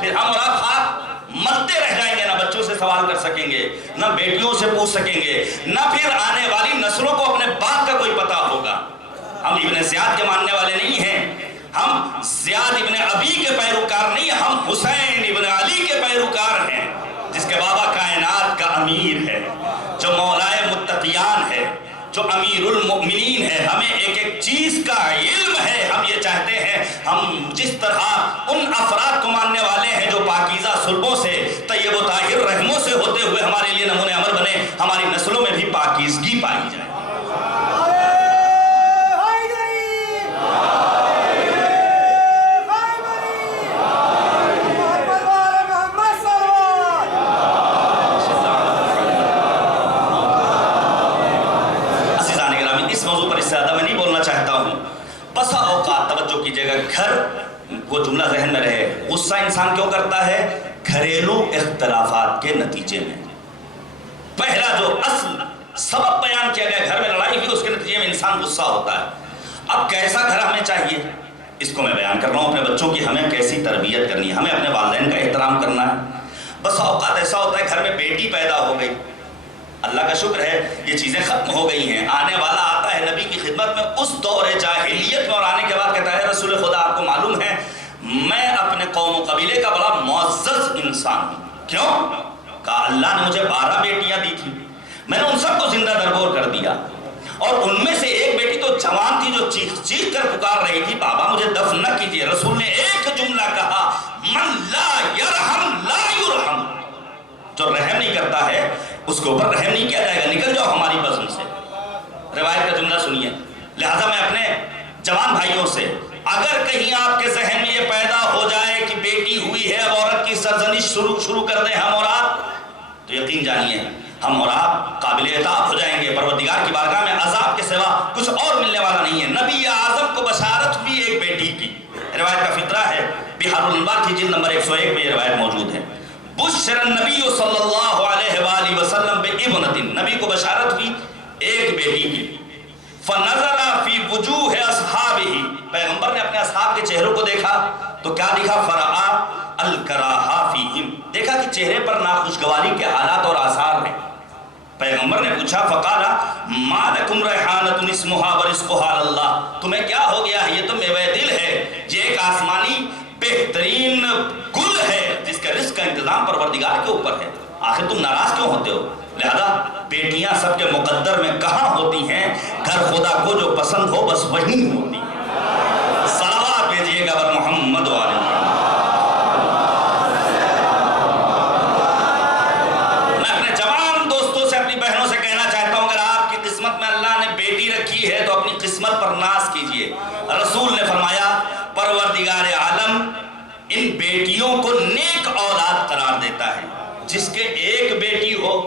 پھر ہم اور آپ مرتے رہ جائیں گے، نہ بچوں سے سوال کر سکیں گے، نہ بیٹیوں سے پوچھ سکیں گے، نہ پھر آنے والی نسلوں کو اپنے باپ کا کوئی پتہ ہوگا۔ ہم ابن زیاد کے ماننے والے نہیں ہیں، ہم زیاد ابن ابی کے پیروکار نہیں، ہم حسین ابن علی کے پیروکار ہیں، جس کے بابا کائنات کا امیر ہے، جو مولائے متقیان ہے، جو امیر المؤمنین ہے۔ ہمیں ایک ایک چیز کا علم ہے، ہم یہ چاہتے ہیں ہم جس طرح ان افراد کو ماننے والے ہیں جو پاکیزہ صلبوں سے، طیب و طاہر رحموں سے ہوتے ہوئے ہمارے لیے نمونہ عمل بنے، ہماری نسلوں میں بھی پاکیزگی پائی جائے۔ بسا اوقات توجہ کیجئے گا، گھر وہ جملہ ذہن میں رہے، غصہ انسان کیوں کرتا ہے؟ گھریلو اختلافات کے نتیجے میں۔ پہلا جو اصل سبب بیان کیا گیا گھر میں لڑائی ہوئی، اس کے نتیجے میں انسان غصہ ہوتا ہے۔ اب کیسا گھر ہمیں چاہیے اس کو میں بیان کر رہا ہوں، اپنے بچوں کی ہمیں کیسی تربیت کرنی ہے، ہمیں اپنے والدین کا احترام کرنا ہے۔ بسا اوقات ایسا ہوتا ہے گھر میں بیٹی پیدا ہو گئی، اللہ کا شکر ہے یہ چیزیں ختم ہو گئی ہیں، آنے والا آتا ہے نبی کی خدمت میں اس دور جاہلیت میں، اور آنے کے بعد کہتا ہے رسول خدا آپ کو معلوم ہے میں اپنے قوم و قبیلے کا بڑا معزز انسان ہوں۔ کیوں؟ کہا اللہ نے مجھے 12 بیٹیاں دی تھی، میں نے ان سب کو زندہ درگور کر دیا، اور ان میں سے ایک بیٹی تو جوان تھی جو چیخ چیخ کر پکار رہی تھی بابا مجھے دفن نہ کیجیے۔ رسول نے ایک جملہ کہا من لا یرحم لا یرحم، جو رحم نہیں کرتا ہے اس کے اوپر رحم نہیں کیا جائے گا، نکل جاؤ ہماری بزم سے۔ روایت کا جملہ سنیے۔ لہذا میں اپنے جوان بھائیوں سے اگر کہیں آپ کے ذہن میں یہ پیدا ہو جائے کہ بیٹی ہوئی ہے اب عورت کی سرزنش شروع کر دیں ہم اور آپ، تو یقین جانیے ہم اور آپ قابل عتاب ہو جائیں گے۔ پروردگار کی بارگاہ میں عذاب کے سوا کچھ اور ملنے والا نہیں ہے۔ نبی اعظم کو بشارت بھی ایک بیٹی کی، روایت کا فطرہ ہے، بحار الانوار کی جلد نمبر 101 میں یہ روایت موجود ہے۔ بشر النبی صلی اللہ علیہ وآلہ وسلم بابنۃ، نبی کو بشارت ہوئی ایک بیٹی کی۔ فنظر فی وجوہ اصحابہ، پیغمبر نے اپنے اصحاب کے چہروں کو دیکھا تو کیا دیکھا؟ فرآ الکراہہ فیہم، دیکھا کہ چہرے پر ناخوشگواری کے حالات اور آثار ہیں۔ پیغمبر نے پوچھا فقال ما لکم ریحانۃ اسمھا ورزقھا اللہ، تمہیں کیا ہو گیا ہے؟ یہ تو میوہ دل ہے، یہ ایک آسمانی بہترین گل ہے جس کا رزق کا انتظام پروردگار کے اوپر ہے، آخر تم ناراض کیوں ہوتے ہو؟ لہذا بیٹیاں سب کے مقدر میں کہاں ہوتی ہیں؟ گھر خدا کو جو پسند ہو بس وہیں ہوتی ہیں۔ صلوات بھیجیے گا بر محمد و آل محمد۔ میں اپنے جوان دوستوں سے اپنی بہنوں سے کہنا چاہتا ہوں اگر آپ کی قسمت میں اللہ نے بیٹی رکھی ہے تو اپنی قسمت پر ناز کیجیے۔ رسول نے فرمایا پروردگار عالم ان بیٹیوں کو نیک اولاد قرار دیتا ہے، جس کے ایک بیٹی ہو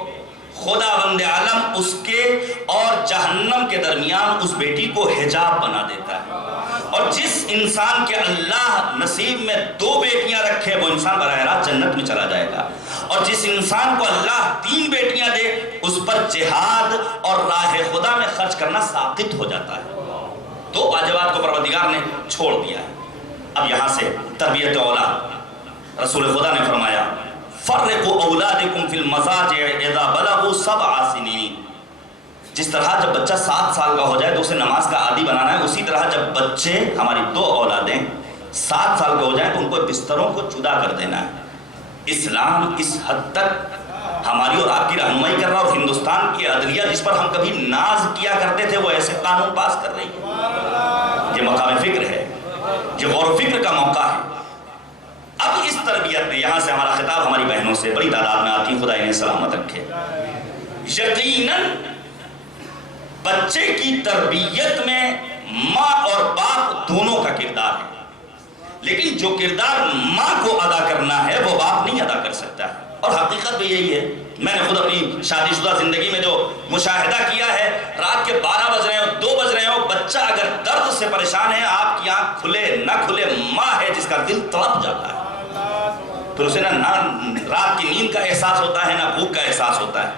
خدا بند عالم اس کے اور جہنم کے درمیان اس بیٹی کو حجاب بنا دیتا ہے، اور جس انسان کے اللہ نصیب میں 2 بیٹیاں رکھے وہ انسان براہ راست جنت میں چلا جائے گا، اور جس انسان کو اللہ 3 بیٹیاں دے اس پر جہاد اور راہ خدا میں خرچ کرنا ساقط ہو جاتا ہے۔ 2 واجبات کو پروردگار نے چھوڑ دیا ہے۔ اب یہاں سے تربیت اولاد، رسول خدا نے فرمایا فرقوا اولادکم فی المضاجع اذا بلغوا 7 سنین، جس طرح جب بچہ 7 سال کا ہو جائے تو اسے نماز کا عادی بنانا ہے، اسی طرح جب بچے ہماری 2 اولادیں 7 سال کے ہو جائیں تو ان کو بستروں کو جدا کر دینا ہے۔ اسلام اس حد تک ہماری اور آپ کی رہنمائی کر رہا، اور ہندوستان کی عدلیہ جس پر ہم کبھی ناز کیا کرتے تھے وہ ایسے قانون پاس کر رہی ہے۔ یہ مقام فکر ہے، یہ غور و فکر کا موقع ہے۔ اب اس تربیت میں یہاں سے ہمارا خطاب ہماری بہنوں سے بڑی تعداد میں آتی، خدا انہیں سلامت رکھے۔ یقیناً بچے کی تربیت میں ماں اور باپ دونوں کا کردار ہے، لیکن جو کردار ماں کو ادا کرنا ہے وہ باپ نہیں ادا کر سکتا ہے۔ اور حقیقت بھی یہی ہے. میں نے خود اپنی شادی شدہ زندگی میں جو مشاہدہ کیا ہے، رات کے 12 بج رہے ہو، 2 بج رہے ہو، بچہ اگر درد سے پریشان ہے، آپ کی آنکھ کھلے نہ کھلے، ماں ہے جس کا دل تڑپ جاتا ہے. پھر اسے نہ رات کی نیند کا احساس ہوتا ہے، نہ بھوک کا احساس ہوتا ہے.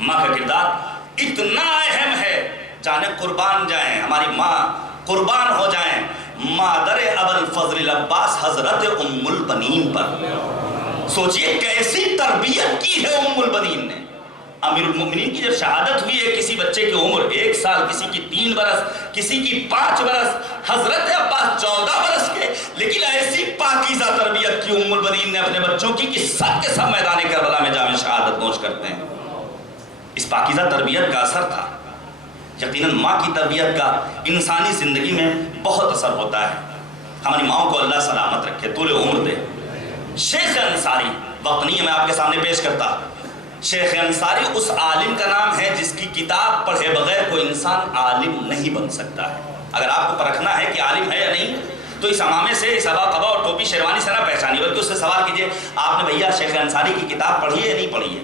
ماں کا کردار اتنا اہم ہے، جانے قربان جائیں ہماری ماں، قربان ہو جائیں مادر ابوالفضل العباس حضرت ام البنین پر. سوچئے کیسی تربیت کی ہے ام البنین نے. امیر المؤمنین کی جب شہادت ہوئی ہے، کسی بچے کی عمر 1 سال، کسی کی 3 برس، کسی کی 5 برس، حضرت عباس 14 برس کے، لیکن ایسی پاکیزہ تربیت کی ام البنین نے اپنے بچوں کی کہ سب کے سب میدان کربلا میں جامع شہادت نوش کرتے ہیں. اس پاکیزہ تربیت کا اثر تھا. یقیناً ماں کی تربیت کا انسانی زندگی میں بہت اثر ہوتا ہے. ہماری ماں کو اللہ سلامت رکھے، طول عمر دے. شیخ انصاری وقت نہیں ہے میں آپ کے سامنے پیش کرتا. شیخ انصاری اس عالم کا نام ہے جس کی کتاب پڑھے بغیر کوئی انسان عالم نہیں بن سکتا ہے. اگر آپ کو پرکھنا ہے کہ عالم ہے یا نہیں، تو اس امامے سے، اس عبا قبا اور ٹوپی شیروانی سے نہ پہچانی، بلکہ اس سے سوال کیجئے آپ نے بھیا شیخ انصاری کی کتاب پڑھی ہے یا نہیں پڑھی ہے.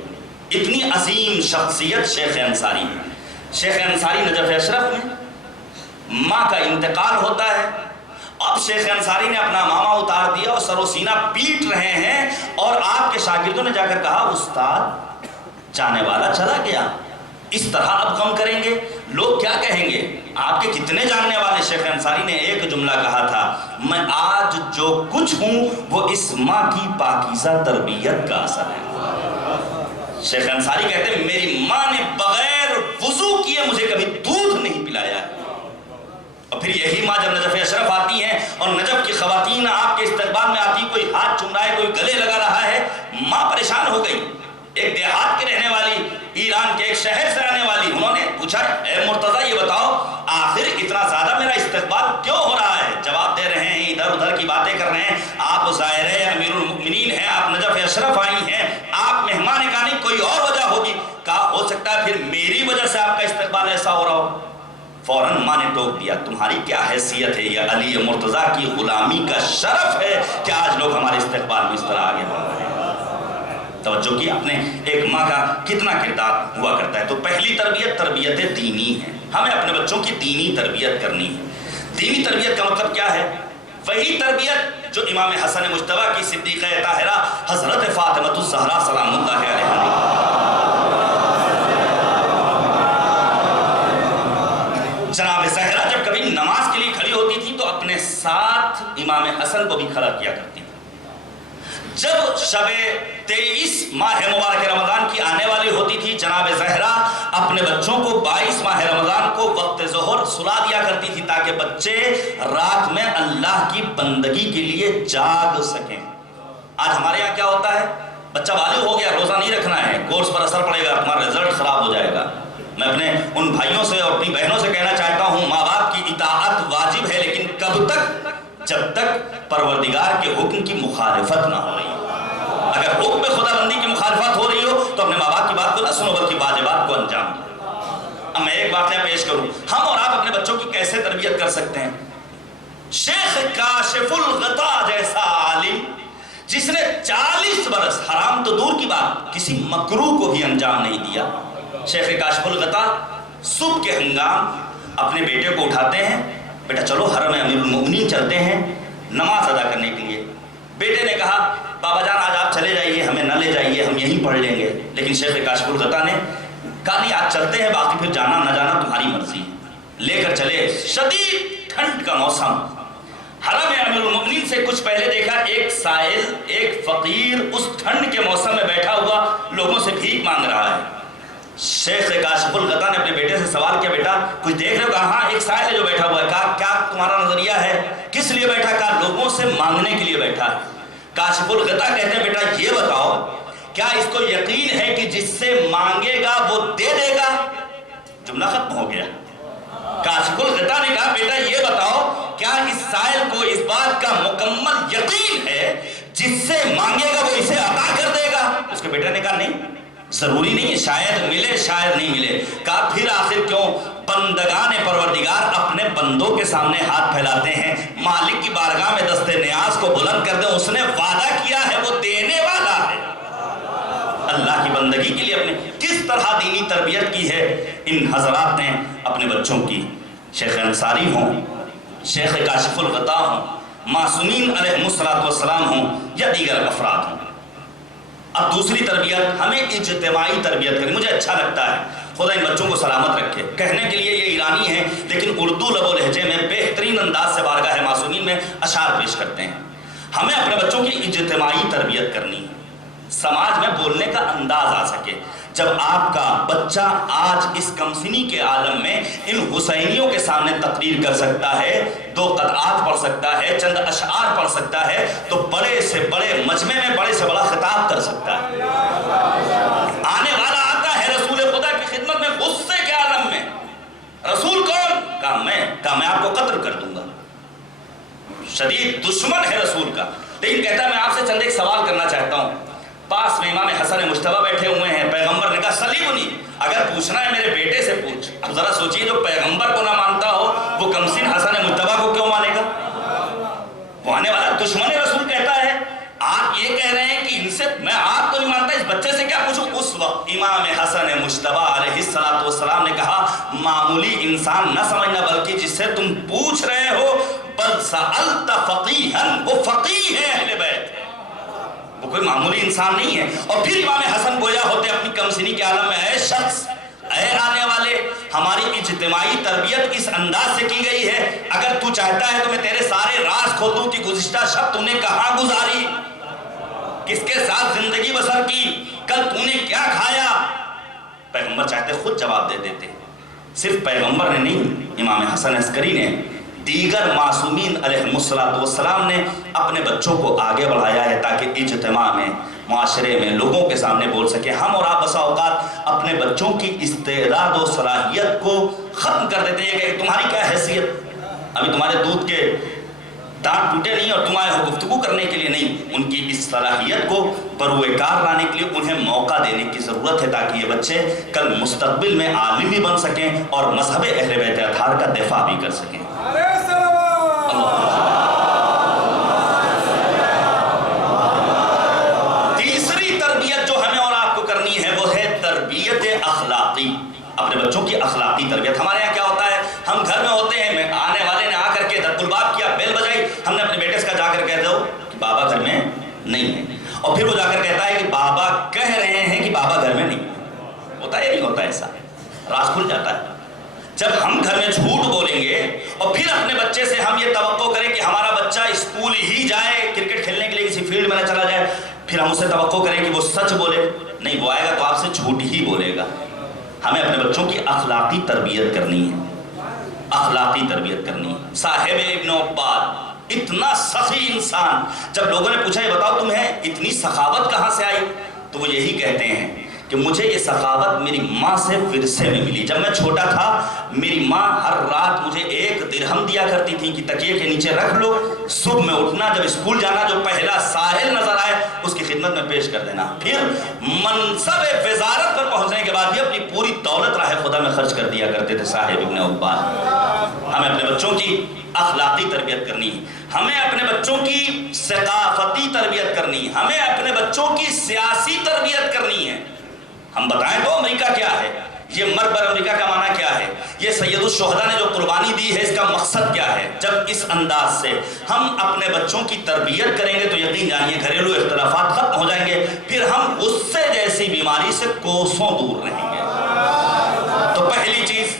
اتنی عظیم شخصیت شیخ انصاری. شیخ انصاری نجف اشرف میں ماں کا انتقال ہوتا ہے. اب شیخ انصاری نے اپنا امامہ اتار دیا اور سر و سینہ پیٹ رہے ہیں، اور آپ کے شاگردوں نے جا کر کہا استاد جانے والا چلا گیا، اس طرح اب غم کریں گے، لوگ کیا کہیں گے، آپ کے کتنے جاننے والے. شیخ انصاری نے ایک جملہ کہا تھا، میں آج جو کچھ ہوں وہ اس ماں کی پاکیزہ تربیت کا اثر ہے. شیخ انصاری کہتے ہیں میری ماں نے بغیر وضو کیے مجھے کبھی دودھ نہیں پلایا. اور پھر یہی ماں جب نجف اشرف آتی ہیں اور نجف کی خواتین آپ کے استقبال میں آتی، کوئی ہاتھ چوم رہا ہے، کوئی گلے لگا رہا ہے، ماں پریشان ہو گئی. ایک دیہات کے رہنے والی، ایران کے ایک شہر سے آنے والی، انہوں نے پوچھا اے مرتضیٰ یہ بتاؤ آخر اتنا زیادہ میرا استقبال کیوں ہو رہا ہے. جواب دے رہے ہیں، ادھر ادھر کی باتیں کر رہے ہیں، آپ ظاہر امیر المؤمنین ہیں، آپ نجف اشرف آئی ہیں، آپ مہمان کا نہیں، کوئی اور وجہ ہوگی. کہا ہو سکتا ہے پھر میری وجہ سے آپ کا استقبال ایسا ہو رہا ہو. فوراً ماں نے ٹوک دیا تمہاری کیا حیثیت ہے، یہ علی مرتضیٰ کی غلامی کا شرف ہے کہ آج لوگ ہمارے استقبال میں اس طرح آگے بڑھ رہے ہیں. توجہ کی آپ نے ایک ماں کا کتنا کردار ہوا کرتا ہے. تو پہلی تربیت تربیت دینی ہے. ہمیں اپنے بچوں کی دینی تربیت کرنی ہے. دینی تربیت کا مطلب کیا ہے؟ وہی تربیت جو امام حسن مجتبیٰ کی صدیقہ طاہرہ حضرت فاطمہ الزہرا سلام اللہ علیہا جناب زہرا جب کبھی نماز کے لیے کھڑی ہوتی تھی تو اپنے ساتھ امام حسن کو بھی کھڑا کیا کرتی تھی. جب شب 23 ماہ مبارک رمضان کی آنے والی ہوتی تھی، جناب زہرا اپنے بچوں کو 22 ماہ رمضان کو وقت ظہر سلا دیا کرتی تھی تاکہ بچے رات میں اللہ کی بندگی کے لیے جاگ سکیں. آج ہمارے یہاں کیا ہوتا ہے، بچہ بالغ ہو گیا، روزہ نہیں رکھنا ہے، کورس پر اثر پڑے گا، تمہارا رزلٹ خراب ہو جائے گا. میں اپنے ان بھائیوں سے اور اپنی بہنوں سے کہنا چاہتا ہوں ماں باپ کی اطاعت واجب ہے، لیکن کب تک؟ جب تک پروردگار کے حکم کی مخالفت نہ ہو رہی ہو. اگر حکم خدا بندی کی مخالفت ہو رہی ہو تو اپنے ماں باپ کی بات کو نہ سنو بلکہ واجبات کو انجام دو. اب میں ایک واقعہ پیش کروں، ہم اور آپ اپنے بچوں کی کیسے تربیت کر سکتے ہیں. شیخ کاشف الغطا جیسا عالم جس نے 40 برس حرام تو دور کی بات کسی مکروہ کو بھی انجام نہیں دیا. شیخ کاشف الغطا صبح کے ہنگام اپنے بیٹے کو اٹھاتے ہیں، بیٹا چلو حرم امیر المؤمنین چلتے ہیں نماز ادا کرنے کے لیے. بیٹے نے کہا بابا جان آج آپ چلے جائیے، ہمیں نہ لے جائیے، ہم یہیں پڑھ لیں گے. لیکن شیخ کاشف الغطا نے کہا نہیں آج چلتے ہیں، باقی پھر جانا نہ جانا تمہاری مرضی. لے کر چلے. شدید ٹھنڈ کا موسم، حرم امیر المؤمنین سے کچھ پہلے دیکھا ایک سائل، ایک فقیر اس ٹھنڈ کے موسم میں بیٹھا ہوا لوگوں سے بھیک مانگ رہا ہے. شیخ کاشف الغطا نے اپنے بیٹے سے سوال کیا بیٹا کچھ دیکھ رہے ہو؟ کہا ہاں ایک سائل ہے جو بیٹھا ہوا ہے. کہا کیا تمہارا نظریہ ہے کس لیے بیٹھا؟ کہا لوگوں سے مانگنے کے لیے بیٹھا ہے. کاشف الغطا کہتے ہیں بیٹا یہ بتاؤ کیا اس کو یقین ہے کہ جس سے مانگے گا وہ دے دے گا؟ جملہ ختم ہو گیا. کاشف الغطا نے کہا بیٹا یہ بتاؤ کیا اس سائل کو اس بات کا مکمل یقین ہے جس سے مانگے گا وہ اسے عطا کر دے گا؟ اس کے بیٹے نے کہا نہیں ضروری نہیں ہے، شاید ملے شاید نہیں ملے. کہا پھر آخر کیوں بندگان پروردگار اپنے بندوں کے سامنے ہاتھ پھیلاتے ہیں، مالک کی بارگاہ میں دست نیاز کو بلند کر دیں، اس نے وعدہ کیا ہے وہ دینے والا ہے. بندگی کے لیے اپنے کس طرح دینی تربیت کی ہے ان حضرات نے اپنے بچوں کی. شیخ انصاری ہوں، شیخ کاشف الغطاء ہوں، معصومین علیہ السلام ہوں یا دیگر افراد ہوں. اب دوسری تربیت ہمیں اجتماعی تربیت کرنی. مجھے اچھا لگتا ہے، خدا ان بچوں کو سلامت رکھے. کہنے کے لیے یہ ایرانی ہیں لیکن اردو لب و لہجے میں بہترین انداز سے بارگاہ معصومین میں اشعار پیش کرتے ہیں. ہمیں اپنے بچوں کی اجتماعی تربیت کرنی ہے، سماج میں بولنے کا انداز آ سکے. جب آپ کا بچہ آج اس کمسنی کے عالم میں ان حسینیوں کے سامنے تقریر کر سکتا ہے، 2 قطعات پڑھ سکتا ہے، چند اشعار پڑھ سکتا ہے، تو بڑے سے بڑے مجمع میں بڑے سے بڑا خطاب کر سکتا ہے. آنے والا آتا ہے رسول خدا کی خدمت میں غصے کے عالم میں. رسول کون؟ کہا میں آپ کو قتل کر دوں گا. شدید دشمن ہے رسول کا، لیکن کہتا ہے میں آپ سے چند ایک سوال کرنا چاہتا ہوں. پاس میں امام حسن مجتبی بیٹھے ہوئے ہیں. پیغمبر نے کہا سلیمنی، اگر پوچھنا ہے میرے بیٹے سے پوچھ. اب ذرا سوچئے، جو پیغمبر کو نہ مانتا ہو وہ کمسن حسن مجتبی کو کیوں مانے گا؟ وہ آنے والا دشمن رسول کہتا ہے آپ یہ کہہ رہے ہیں کہ ان سے میں آپ کو نہیں مانتا، اس بچے سے کیا پوچھوں؟ اس وقت امام حسن مجتبی علیہ السلام نے کہا معمولی انسان نہ سمجھنا، بلکہ جس سے تم پوچھ رہے ہو بل سألت فقیہا، وہ فقیہ ہے اہل بیت، وہ کوئی معمولی انسان نہیں ہے. اور پھر امام حسن گویا ہوتے اپنی کمسنی کے عالم میں، اے شخص، اے آنے والے، ہماری اجتماعی تربیت اس انداز سے کی گئی ہے. اگر تو چاہتا ہے تو میں تیرے سارے راز کھولوں کہ گزشتہ شب تم نے کہاں گزاری، کس کے ساتھ زندگی بسر کی، کل تو نے کیا کھایا. پیغمبر چاہتے خود جواب دے دیتے. صرف پیغمبر نے نہیں، امام حسن عسکری نے، دیگر معصومین علیہ السلام نے اپنے بچوں کو آگے بڑھایا ہے تاکہ اجتماع میں، معاشرے میں، لوگوں کے سامنے بول سکے. ہم اور آپ بسا اوقات اپنے بچوں کی استعداد و صلاحیت کو ختم کر دیتے ہیں کہ تمہاری کیا حیثیت، ابھی تمہارے دودھ کے دانت ٹوٹے نہیں اور تم آئے ہو گفتگو کرنے کے لیے. نہیں، ان کی اس صلاحیت کو بروئے کار لانے کے لیے انہیں موقع دینے کی ضرورت ہے تاکہ یہ بچے کل مستقبل میں عالم بھی بن سکیں اور مذہب اہل بیت اطہار کا دفاع بھی کر سکیں. تیسری تربیت جو ہمیں اور آپ کو کرنی ہے وہ ہے تربیت اخلاقی. اپنے بچوں کی اخلاقی تربیت. ہمارے یہاں کیا ہوتا ہے، ہم گھر میں ہوتے ہیں، آنے والے نے آ کر کے دق الباب کیا، بیل بجائی، ہم نے اپنے بیٹے سے جا کر کہہ دو کہ بابا گھر میں نہیں ہے، اور پھر وہ جا کر کہتا ہے کہ بابا کہہ رہے ہیں کہ بابا گھر میں نہیں ہوتا ہے. نہیں ہوتا ایسا، راز کھل جاتا ہے. جب ہم گھر میں جھوٹ بولیں گے اور پھر اپنے بچے سے ہم یہ توقع کریں کہ ہمارا بچہ اسکول ہی جائے، کرکٹ کھیلنے کے لیے کسی فیلڈ میں نہ چلا جائے، پھر ہم اسے توقع کریں کہ وہ سچ بولے، نہیں، وہ آئے گا تو آپ سے جھوٹ ہی بولے گا. ہمیں اپنے بچوں کی اخلاقی تربیت کرنی ہے، اخلاقی تربیت کرنی ہے. صاحب ابن عباد اتنا سخی انسان، جب لوگوں نے پوچھا یہ بتاؤ تمہیں اتنی سخاوت کہاں سے آئی، تو وہ یہی کہتے ہیں کہ مجھے یہ سخاوت میری ماں سے ورثے میں ملی. جب میں چھوٹا تھا میری ماں ہر رات مجھے 1 درہم دیا کرتی تھی کہ تکیے کے نیچے رکھ لو، صبح میں اٹھنا، جب اسکول جانا، جو پہلا ساحل نظر آئے اس کی خدمت میں پیش کر دینا. پھر منصب وزارت پر پہنچنے کے بعد بھی اپنی پوری دولت راہ خدا میں خرچ کر دیا کرتے تھے صاحب ابن عباد. ہمیں اپنے بچوں کی اخلاقی تربیت کرنی ہے، ہمیں اپنے بچوں کی ثقافتی تربیت کرنی ہے، ہمیں اپنے بچوں کی سیاسی تربیت کرنی ہے. ہم بتائیں تو امریکہ کیا ہے، یہ مرگ بر امریکہ کا معنی کیا ہے، یہ سید الشہداء نے جو قربانی دی ہے اس کا مقصد کیا ہے. جب اس انداز سے ہم اپنے بچوں کی تربیت کریں گے تو یقین جانیے گھریلو اختلافات ختم ہو جائیں گے، پھر ہم غصے جیسی بیماری سے کوسوں دور رہیں گے. تو پہلی چیز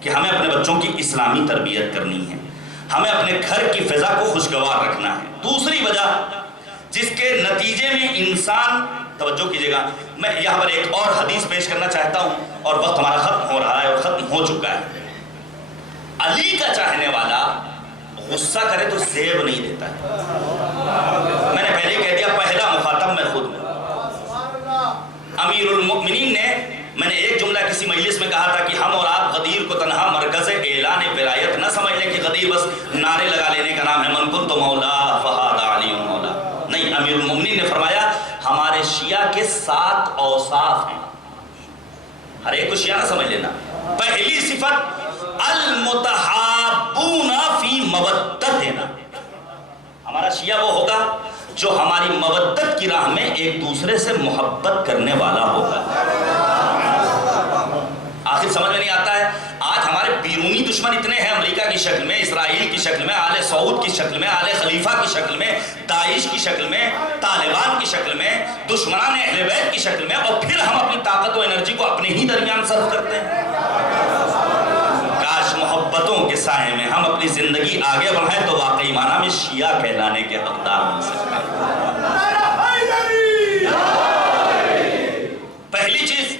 کہ ہمیں اپنے بچوں کی اسلامی تربیت کرنی ہے، ہمیں اپنے گھر کی فضا کو خوشگوار رکھنا ہے. دوسری وجہ جس کے نتیجے میں انسان، توجہ کیجئے گا، میں یہاں پر ایک اور حدیث پیش کرنا چاہتا ہوں اور وقت ہمارا ختم ہو رہا ہے اور ختم ہو چکا ہے. علی کا چاہنے والا غصہ کرے تو زیب نہیں دیتا ہے. میں نے پہلے کہہ دیا پہلا مخاطب میں خود ہوں. امیر المؤمنین نے، میں نے ایک جملہ کسی مجلس میں کہا تھا کہ ہم اور آپ غدیر کو تنہا مرکز اعلان ولایت نہ سمجھ لیں کہ غدیر بس نعرے لگا لینے کا نام ہے، من کنت مولا فہذا علی مولا. نہیں، امیر المؤمنین نے فرمایا ہمارے شیعہ کے 7 اوصاف ہیں. ہر ایک کو شیعہ نہ سمجھ لینا. پہلی صفت المتحابون فی مودتنا. ہمارا شیعہ وہ ہوگا جو ہماری مودت کی راہ میں ایک دوسرے سے محبت کرنے والا ہوگا۔ آخر سمجھ میں نہیں آتا ہے، آج ہمارے بیرونی دشمن اتنے ہیں، امریکہ کی شکل میں، اسرائیل کی شکل میں، آل سعود کی شکل میں، آل خلیفہ کی شکل میں، داعش کی شکل میں، طالبان کی شکل میں، دشمنان اہل بیت کی شکل میں، اور پھر ہم اپنی طاقت و انرجی کو اپنے ہی درمیان صرف کرتے ہیں۔ کاش محبتوں کے سائے میں ہم اپنی زندگی آگے بڑھائیں تو واقعی معنی میں شیعہ کہلانے کے حقدار بن سکتے ہیں۔ پہلی چیز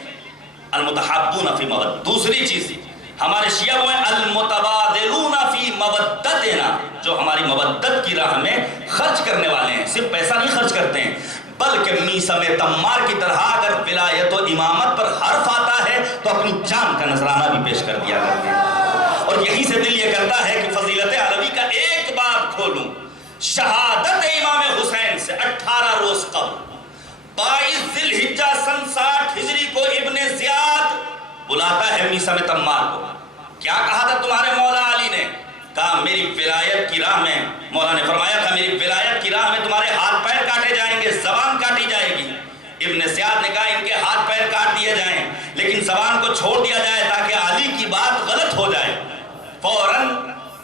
المتحابون فی مودت، دوسری چیز ہمارے شیعہ وہ ہیں المتبادلون فی مودتنا، جو ہماری مودت کی راہ میں خرچ کرنے والے ہیں، صرف پیسہ نہیں خرچ کرتے ہیں بلکہ میثم تمار کی طرح اگر ولایت و امامت پر حرف آتا ہے تو اپنی جان کا نذرانہ بھی پیش کر دیا کرتے ہیں۔ اور یہیں سے دل یہ کرتا ہے کہ فضیلت علوی کا ایک باب کھولوں، شہادت امام حسین سے 18 روز قبل 22 ذی الحجہ سن 60 ہجری کو ابن زیاد بلاتا ہے میثم تمار کو۔ کیا کہا تھا تمہارے مولا علی نے؟ کہا میری ولایت کی راہ میں، مولا نے فرمایا تھا میری ولایت کی راہ میں تمہارے ہاتھ پیر کاٹے جائیں گے، زبان کاٹی جائے گی۔ ابن زیاد نے کہا ان کے ہاتھ پیر کاٹ دیے جائیں لیکن زبان کو چھوڑ دیا جائے تاکہ علی کی بات غلط ہو جائے۔ فوراً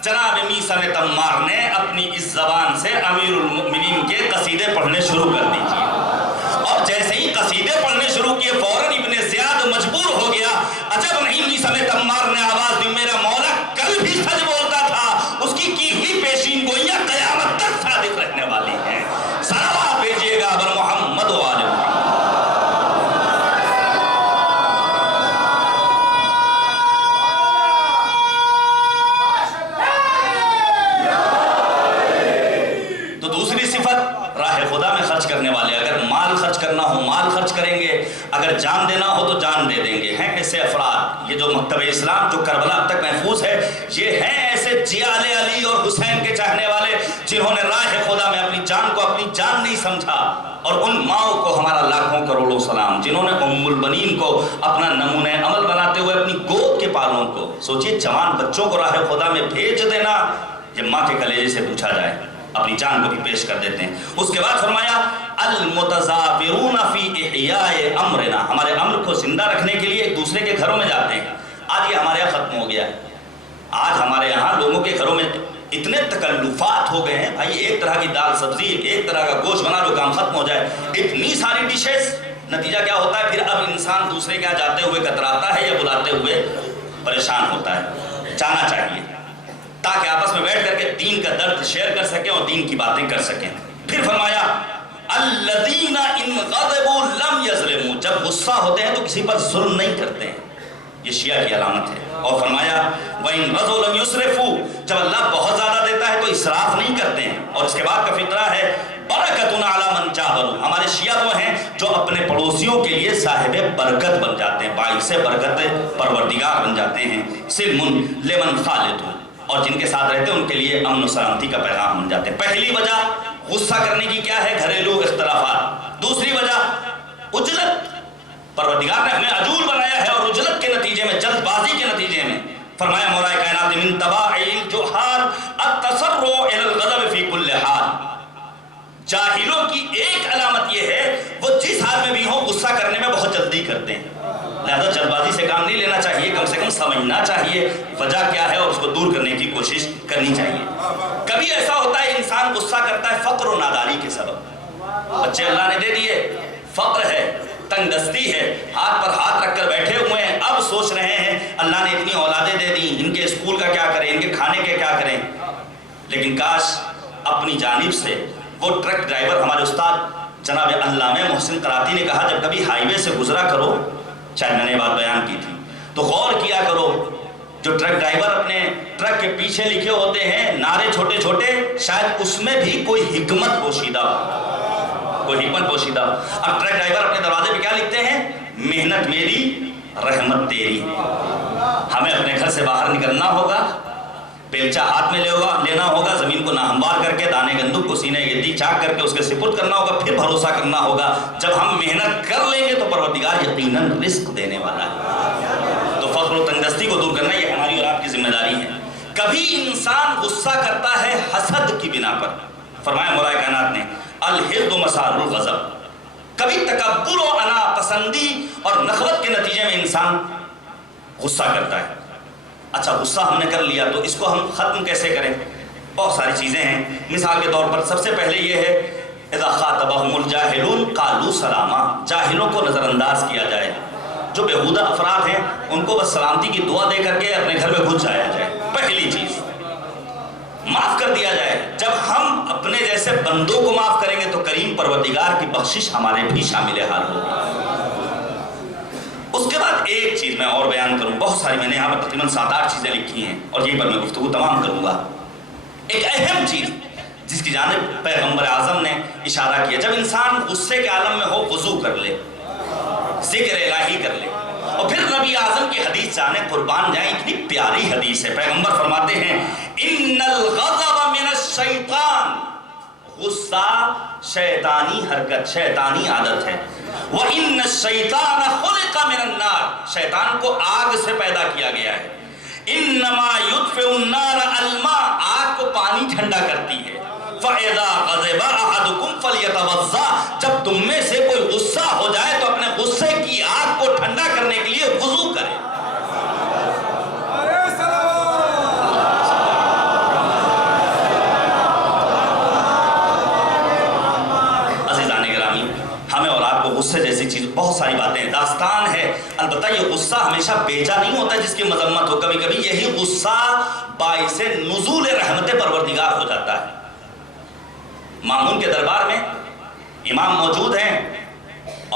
جناب میثم تمار نے اپنی اس زبان سے امیر المؤمنین کے قصیدے پڑھنے شروع کر دیجیے، اور جیسے ہی قصیدے پڑھنے شروع کیے فوراً ابن زیاد مجبور ہو گیا۔ عجب نہیں میثم تمار نے آواز دی، میرا مولا کل بھی سچ بولتا تھا، اس کی ہوئی پیشین گوئیاں قیامت تک صادق رہنے والی ہیں۔ صلوات بھیجیے گا بر محمد و آل محمد۔ تو دوسری صفت راہ خدا میں خرچ کرنے والے، اگر مال خرچ کرنا ہو مال خرچ کریں گے، اگر جان دینا ہو تو جان دے دیں گے۔ ہیں ایسے افراد، یہ جو مکتب اسلام جو کربلا اب تک محفوظ ہے، یہ ہیں ایسے جیال علی اور حسین کے چاہنے والے جنہوں نے راہ خدا میں اپنی جان کو اپنی جان نہیں سمجھا، اور ان ماؤں کو ہمارا لاکھوں کروڑوں سلام جنہوں نے ام البنین کو اپنا نمونہ عمل بناتے ہوئے اپنی گود کے پالوں کو، سوچئے جوان بچوں کو راہ خدا میں بھیج دینا، یہ ماں کے کلیجے سے پوچھا جائے، اپنی جان کو بھی پیش کر دیتے ہیں۔ اس کے بعد فرمایا المتظاہرون فی احیاء امرنا، ہمارے امر کو زندہ رکھنے کے لیے ایک دوسرے کے گھروں میں جاتے ہیں۔ آج یہ ہمارے یہاں ختم ہو گیا ہے، آج ہمارے یہاں لوگوں کے گھروں میں اتنے تکلفات ہو گئے ہیں، بھائی ایک طرح کی دال سبزی ایک طرح کا گوشت بنا لو کام ختم ہو جائے، اتنی ساری ڈشز، نتیجہ کیا ہوتا ہے؟ پھر اب انسان دوسرے کے یہاں جاتے ہوئے کتراتا ہے یا بلاتے ہوئے پریشان ہوتا ہے۔ جانا چاہیے تاکہ آپس میں بیٹھ کر کے دین کا درد شیئر کر سکیں اور دین کی باتیں کر سکیں۔ پھر فرمایا الذین ان غضبوا لم یظلموا، جب غصہ ہوتے ہیں تو کسی پر ظلم نہیں کرتے ہیں، یہ شیعہ کی علامت ہے۔ اور فرمایا وَإِن رَضُوا لَمْ يُسْرِفُوا، جب اللہ بہت زیادہ دیتا ہے تو اسراف نہیں کرتے ہیں۔ اور اس کے بعد کا فقرہ ہے برکتٌ علی من جاوروا، ہمارے شیعہ وہ ہیں جو اپنے پڑوسیوں کے لیے صاحب برکت بن جاتے ہیں، باعث برکت پروردگار بن جاتے ہیں۔ سلم لمن خالطوا، اور جن کے ساتھ رہتے ہیں ان کے لیے امن و سلامتی کا پیغام بن جاتے ہیں۔ پہلی وجہ غصہ کرنے کی کیا ہے؟ گھریلو اختلافات۔ دوسری وجہ عجلت، پروردگار نے ہمیں عجول بنایا ہے اور عجلت کے نتیجے میں، جلد بازی کے نتیجے میں فرمایا مولا کائنات من تباع الجحال التسرع الى الغضب فی کل حال، جاہلوں کی ایک علامت یہ ہے وہ جس حال میں بھی ہوں غصہ کرنے میں بہت جلدی کرتے ہیں، لہذا جلد بازی سے کام نہیں لینا چاہیے، کم سے کم سمجھنا چاہیے وجہ کیا ہے اور اس کو دور کرنے کی کوشش کرنی چاہیے۔ کبھی ایسا ہوتا ہے انسان غصہ کرتا ہے فقر و ناداری کے سبب، بچے اللہ نے دے دیے، فقر ہے، تنگ دستی ہے، ہاتھ پر ہاتھ رکھ کر بیٹھے ہوئے ہیں، اب سوچ رہے ہیں اللہ نے اتنی اولادیں دے دی، ان کے اسکول کا کیا کریں، ان کے کھانے کے کیا کریں۔ لیکن کاش اپنی جانب سے وہ ٹرک ڈرائیور، ہمارے استاد جناب علامہ محسن قراتی نے کہا جب کبھی ہائی وے سے گزرا کرو، شاید میں نے یہ بات بیان کی تھی، تو غور کیا کرو جو ٹرک ڈرائیور اپنے ٹرک کے پیچھے لکھے ہوتے ہیں نعرے چھوٹے چھوٹے، شاید اس میں بھی کوئی حکمت پوشیدہ ہو، کوئی حکمت پوشیدہ ہو۔ اب ٹرک ڈرائیور اپنے دروازے پہ کیا لکھتے ہیں؟ محنت میری رحمت تیری، ہمیں اپنے گھر سے باہر نکلنا ہوگا، بیلچہ ہاتھ میں لینا ہوگا، زمین کو ناہموار کر کے دانے گندم کو سینے گدی چاک کر کے اس کے سپرد کرنا ہوگا، پھر بھروسہ کرنا ہوگا جب ہم محنت کر لیں گے تو پروردگار یقیناً رزق دینے والا ہے۔ تو فقر و تنگدستی کو دور کرنا یہ ہماری اور آپ کی ذمہ داری ہے۔ کبھی انسان غصہ کرتا ہے حسد کی بنا پر، فرمایا مولا کائنات نے مسار الغضب، کبھی تکبر و انا پسندی اور نخوت کے نتیجے میں انسان غصہ کرتا ہے۔ اچھا غصہ ہم نے کر لیا تو اس کو ہم ختم کیسے کریں؟ بہت ساری چیزیں ہیں۔ مثال کے طور پر سب سے پہلے یہ ہے اذا خاطبهم الجاہلون قالوا سلاما، جاہلوں کو نظر انداز کیا جائے، جو بےہودہ افراد ہیں ان کو بس سلامتی کی دعا دے کر کے اپنے گھر میں گھس جایا جائے۔ پہلی چیز معاف کر دیا جائے۔ جب ہم اپنے جیسے بندوں کو معاف کریں گے تو کریم پروردگار کی بخشش ہمارے بھی شامل حال ہوگی۔ اس کے بعد ایک چیز میں اور بیان کروں، بہت ساری میں نے یہاں پر تقریباً 7-8 چیزیں لکھی ہیں اور یہیں پر میں گفتگو تمام کروں گا۔ ایک اہم چیز جس کی جانب پیغمبر اعظم نے اشارہ کیا، جب انسان غصے کے عالم میں ہو وضو کر لے، ذکر الہی کر لے، اور پھر نبی اعظم کی حدیث جانے قربان جائیں، اتنی پیاری حدیث ہے۔ پیغمبر فرماتے ہیں ان الغضب من الشیطان، غصہ شیطانی حرکت، شیطانی عادت ہے۔ وَإِنَّ الشَّيْطَانَ خُلِقَ مِنَ النَّارِ، شیطان کو آگ سے پیدا کیا گیا ہے۔ انما یطفئ النار الماء، آگ کو پانی ٹھنڈا کرتی ہے۔ فَإِذَا غَضِبَ أَحَدُكُمْ فَلْيَتَوَضَّأْ، جب تم میں سے کوئی غصہ ہو جائے تو اپنے غصے کی آگ کو ٹھنڈا کرنے کے لیے وضو کرے۔ عزیزان گرامی، ہمیں اور آپ کو غصے جیسی چیز بہت ساری باتیں داستان ہے، البتہ یہ غصہ ہمیشہ بیجا نہیں ہوتا جس کی مذمت ہو، کبھی کبھی یہی غصہ باعث نزول رحمت پروردگار ہو جاتا ہے۔ مامون کے دربار میں امام موجود ہیں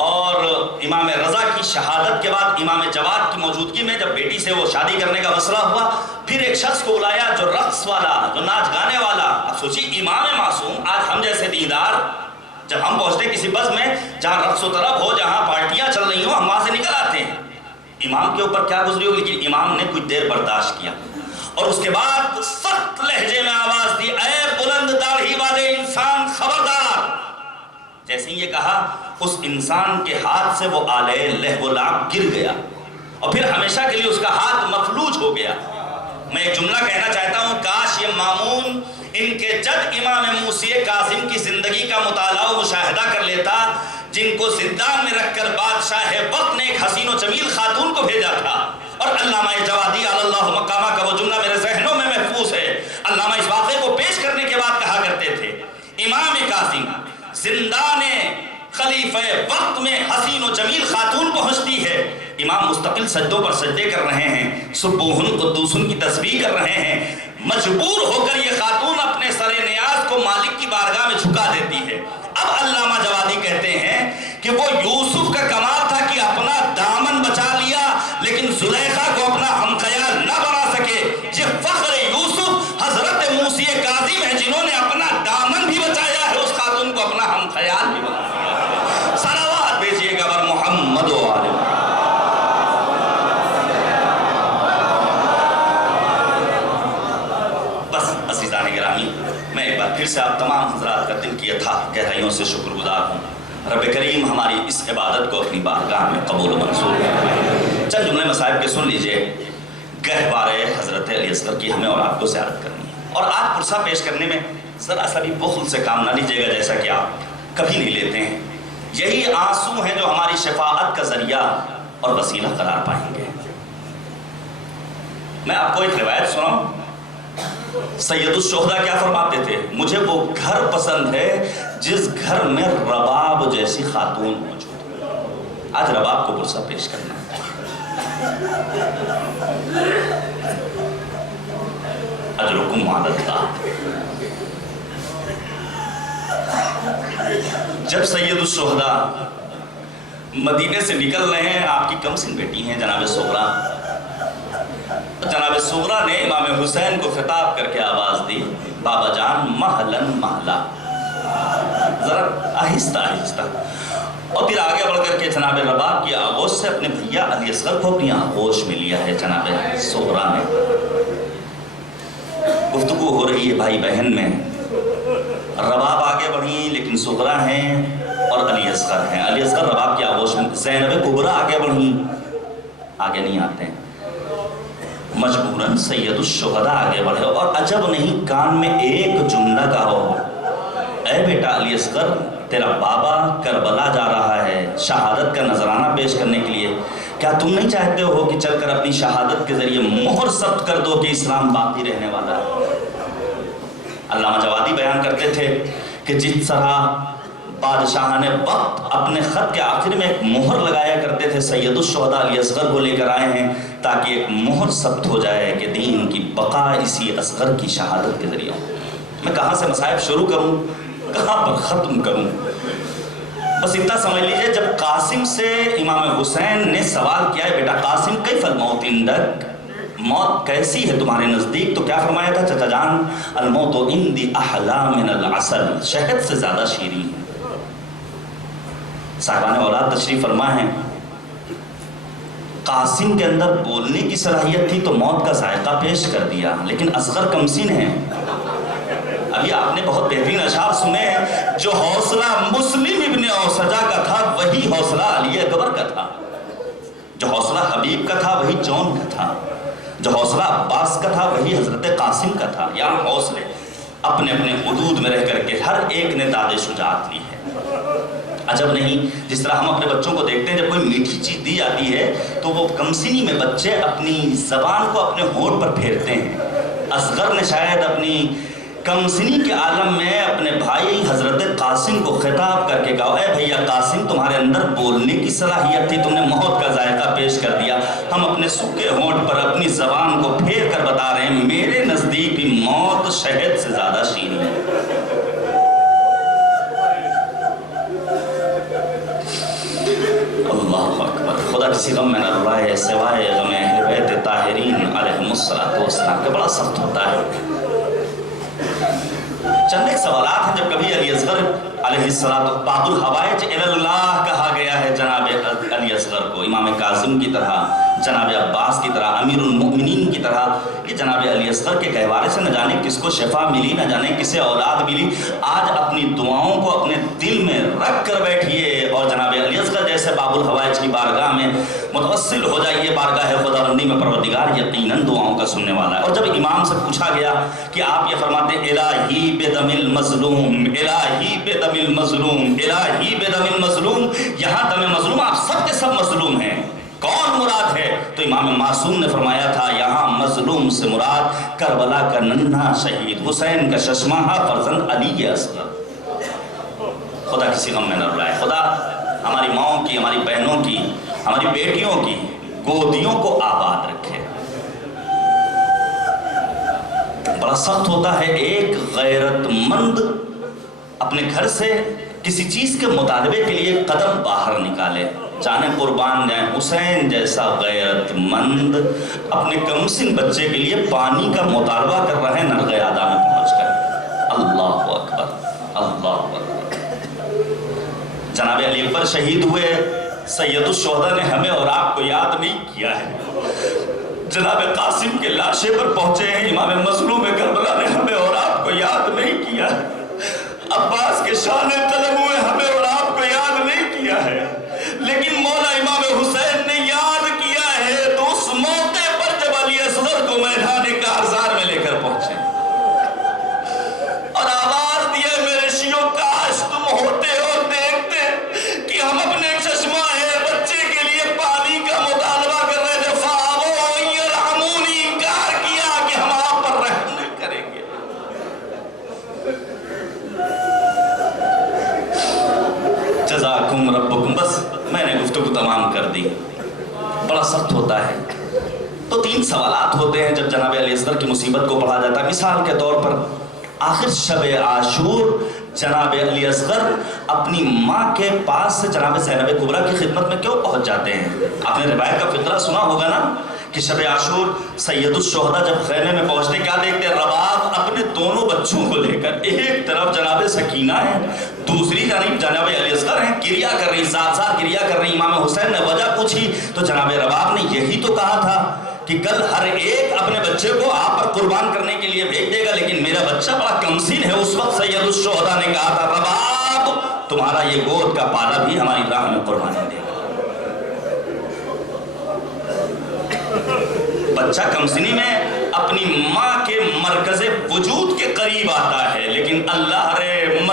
اور امام رضا کی شہادت کے بعد امام جواد کی موجودگی میں جب بیٹی سے وہ شادی کرنے کا مسئلہ ہوا، پھر ایک شخص کو بلایا جو رقص والا، جو ناچ گانے والا۔ اب سوچیے امام معصوم، آج ہم جیسے دیندار جب ہم پہنچتے کسی بس میں جہاں رقص و طرب ہو، جہاں پارٹیاں چل رہی ہوں، ہم وہاں سے نکل آتے ہیں۔ امام کے اوپر کیا گزری ہو، لیکن امام نے کچھ دیر برداشت کیا اور اس کے بعد سخت لہجے میں آواز دی، اے بلند داڑھی والے انسان خبردار۔ جیسے ہی یہ کہا اس انسان کے ہاتھ سے وہ آلے لہو و لعب گر گیا اور پھر ہمیشہ کے لیے اس کا ہاتھ مفلوج ہو گیا۔ میں ایک جملہ کہنا چاہتا ہوں، کاش یہ مامون ان کے جد امام موسی کاظم کی زندگی کا مطالعہ و مشاہدہ کر لیتا، جن کو زندان میں رکھ کر بادشاہ وقت نے ایک حسین و جمیل خاتون کو بھیجا تھا۔ اور علامہ جوادی علی اللہ مقامہ کا وہ جملہ میرے ذہنوں میں محفوظ ہے۔ علامہ اس واقعے کو پیش کرنے کے بعد کہا کرتے تھے، امام کاظم زندان خلیفہ وقت میں حسین و جمیل خاتون پہنچتی ہے، امام مستقل سجدوں پر سجدے کر رہے ہیں، سبوہن قدوسن کی تسبیح کر رہے ہیں، مجبور ہو کر یہ خاتون اپنے سر نیاز کو مالک کی بارگاہ میں جھکا دیتی ہے۔ اب علامہ جوادی کہتے ہیں کہ وہ یوسف کا کمال تھا کہ اپنا دامن بچا لیا، لیکن زلیخا کو اپنا ہم خیال نہ بنا سکے۔ یہ فخر یوسف حضرت موسی کاظم ہے جنہوں نے اپنا دامن بھی بچایا ہے، اس خاتون کو اپنا ہم خیال بھی بنا دیا۔ صلوات بھیجیے گا بر محمد و آل محمد۔ بس عزیزان گرامی، میں ایک بار پھر سے آپ تمام حضرات کا دل کی اتھا گہرائیوں سے شکر گزار ہوں۔ رب کریم ہماری اس عبادت کو اپنی بارگاہ میں قبول و منظور کرے۔ چند جملے مصائب کے سن لیجئے۔ گہوارے حضرت علی اصغر کی ہمیں اور آپ کو زیارت کرنی ہے، اور آج پرسہ پیش کرنے میں ذرا سا بھی بخل سے کام نہ لیجئے گا، جیسا کہ آپ کبھی نہیں لیتے ہیں۔ یہی آنسو ہیں جو ہماری شفاعت کا ذریعہ اور وسیلہ قرار پائیں گے۔ میں آپ کو ایک روایت سناؤں۔ سید الشہداء کیا فرماتے تھے؟ مجھے وہ گھر پسند ہے جس گھر میں رباب جیسی خاتون موجود ہے۔ آج رباب کو پرسہ پیش کرنا ہے۔ اجرکم علی اللہ۔ جب سید الشہداء مدینے سے نکل رہے ہیں، آپ کی کم سن بیٹی ہیں جناب صغرا، جناب صغرا نے امام حسین کو خطاب کر کے آواز دی، بابا جان محلن محلہ، ذرا آہستہ آہستہ، اور پھر آگے بڑھ کر کے جناب رباب کی آغوش سے اپنے بھیا علی اصغر کو اپنی آغوش میں لیا ہے جناب صغرا نے۔ گفتگو ہو رہی ہے بھائی بہن میں، رباب آگے بڑھی لیکن صغرا ہیں اور علی اصغر ہیں۔ علی اصغر رباب کی آغوش میں، زینب کبریٰ آگے بڑھی، آگے نہیں آتے ہیں، مجبوراً سید الشہداء آگے بڑھے، اور عجب نہیں کان میں ایک جملہ کہا ہو، اے بیٹا علی اصغر، تیرا بابا کربلا جا رہا ہے شہادت کا نذرانہ پیش کرنے کے لیے، کیا تم نہیں چاہتے ہو کہ چل کر اپنی شہادت کے ذریعے مہر ثبت کر دو کہ اسلام باقی رہنے والا ہے؟ علامہ جوادی بیان کرتے تھے کہ جس طرح بادشاہان وقت اپنے خط کے آخر میں ایک مہر لگایا کرتے تھے، سید الشہداء علی اصغر کو لے کر آئے ہیں تاکہ ایک مہر ثبت ہو جائے کہ دین کی بقا اسی اصغر کی شہادت کے ذریعے۔ میں کہاں سے مصائب شروع کروں، کہاں پر ختم کروں؟ بس اتنا سمجھ لیجئے، جب قاسم سے امام حسین نے سوال کیا ہے بیٹا قاسم کیف الموت عندک، موت کیسی ہے تمہارے نزدیک، تو کیا فرمایا تھا چچا جان؟ الموت عندی احلی من العسل، شہد سے زیادہ شیریں ہے۔ صاحبان اولاد تشریف فرما ہیں، قاسم کے اندر بولنے کی صلاحیت تھی تو موت کا ذائقہ پیش کر دیا، لیکن اصغر کمسن ہے۔ ابھی آپ نے بہت بہترین اشعار سنے ہیں، جو حوصلہ مسلم ابن اوسجا کا تھا وہی حوصلہ علی اکبر کا تھا، جو حوصلہ حبیب کا تھا وہی جون کا تھا، جو حوصلہ عباس کا تھا وہی حضرت قاسم کا تھا۔ یہاں حوصلے اپنے اپنے حدود میں رہ کر کے ہر ایک نے داد شجاعت لی ہے۔ عجب نہیں، جس طرح ہم اپنے بچوں کو دیکھتے ہیں جب کوئی میٹھی چیز دی جاتی ہے تو وہ کمسنی میں بچے اپنی زبان کو اپنے ہونٹ پر پھیرتے ہیں۔ اصغر نے شاید اپنی کمسنی کے عالم میں اپنے بھائی حضرت قاسم کو خطاب کر کے کہا، اے بھیا قاسم تمہارے اندر بولنے کی صلاحیت تھی، تم نے موت کا ذائقہ پیش کر دیا، ہم اپنے سوکھے ہونٹ پر اپنی زبان کو پھیر کر بتا رہے ہیں میرے نزدیک بھی موت شہد سے زیادہ شیریں ہے۔ اللہ اکبر، خدا کسی غم میں نہ رلائے سوائے غم اہل بیت طاہرین علیہم السلام، کہ بڑا سخت ہوتا ہے۔ چند ایک سوالات ہیں، جب کبھی علی اصغر علیہ السلام باب الحوائج الی اللہ کہا گیا ہے جناب علی اصغر کو، امام کاظم کی طرح، جناب عباس کی طرح، امیر المؤمنین کی طرح، کہ جناب علی اصغر کے گہوارے سے نہ جانے کس کو شفا ملی، نہ جانے کسے اولاد ملی۔ آج اپنی دعاؤں کو اپنے دل میں رکھ کر بیٹھیے اور جناب علی اصغر جیسے باب الحوائج کی بارگاہ میں متوسل ہو جائیے، بارگاہ خداوندی میں پروردگار یقیناً دعاؤں کا سننے والا ہے۔ اور جب امام سے پوچھا گیا کہ آپ یہ فرماتے ہیں الہی بدم المظلوم، الہی بدم المظلوم، الہی بدم المظلوم، یہاں دم مظلوم آپ سب کے سب مظلوم ہیں، کون مراد ہے؟ تو امام معصوم نے فرمایا تھا یہاں مظلوم سے مراد کربلا کا ننھا شہید حسین کا ششماہا فرزند علی اصغر۔ خدا کسی غم میں نہ رلائے، خدا ہماری ماؤں کی، ہماری بہنوں کی، ہماری بیٹیوں کی گودیوں کو آباد رکھے۔ بڑا سخت ہوتا ہے ایک غیرت مند اپنے گھر سے کسی چیز کے مطالبے کے لیے قدم باہر نکالے، جانے قربان جائیں حسین جیسا غیرت مند اپنے کمسن بچے کے لیے پانی کا مطالبہ کر رہے ہیں نرغیادہ میں پہنچ کر۔ اللہ اکبر، اللہ اکبر۔ جناب علی اکبر شہید ہوئے، سید الشہداء نے ہمیں اور آپ کو یاد نہیں کیا ہے۔ جناب قاسم کے لاشے پر پہنچے ہیں امام مظلوم کربلا نے ہمیں اور آپ کو یاد نہیں کیا ہے۔ عباس کے شان قلم ہوئے ہمیں اور آپ کو یاد نہیں کیا ہے، لیکن مولا امام حسین نے یاد کیا ہے، تو اس موقع پر جب علی اصغر کو میدان کارزار میں لے کر پہنچے اور آواز دیے میرے شیعوں کاش تم ہوتے اور دیکھتے کہ ہم اپنے چشمہ ہے بچے کے لیے پانی کا مطالبہ کر رہے تھے، فَآبَوْا أَن يَرْحَمُونِي، انکار کیا کہ ہم آپ پر رحم نہیں کریں گے۔ جزاکم ربکم، بس میں نے گفتگو تمام کر دی۔ بڑا سخت ہوتا ہے۔ تو تین سوالات ہوتے ہیں جب جناب علی اصغر کی مصیبت کو پڑھا جاتا ہے۔ مثال کے طور پر آخر شب عاشور جناب علی اصغر اپنی ماں کے پاس سے جناب زینب کبریٰ کی خدمت میں کیوں پہنچ جاتے ہیں؟ آپ نے روایت کا فقرہ سنا ہوگا نا کہ شب عاشور سید الشہداء جب خیمے میں پہنچتے کیا دیکھتے ہیں؟ رباب اپنے دونوں بچوں کو لے کر، ایک طرف جناب سکینہ ہے، دوسری جانب جناب علی اصغر ہیں، کریا کر رہی، ذات ذات کریا کر رہی۔ امام حسین نے وجہ پوچھی تو جناب رباب نے یہی تو کہا تھا کہ کل ہر ایک اپنے بچے کو آپ پر قربان کرنے کے لیے بھیج دے گا، لیکن میرا بچہ بڑا کمسین ہے۔ اس وقت سید الشہداء نے کہا تھا رباب تمہارا یہ گود کا پالا بھی ہماری راہ میں قربانی دے گا۔ بچہ کمسنی میں اپنی ماں کے مرکز وجود کے قریب آتا ہے، لیکن اللہ رے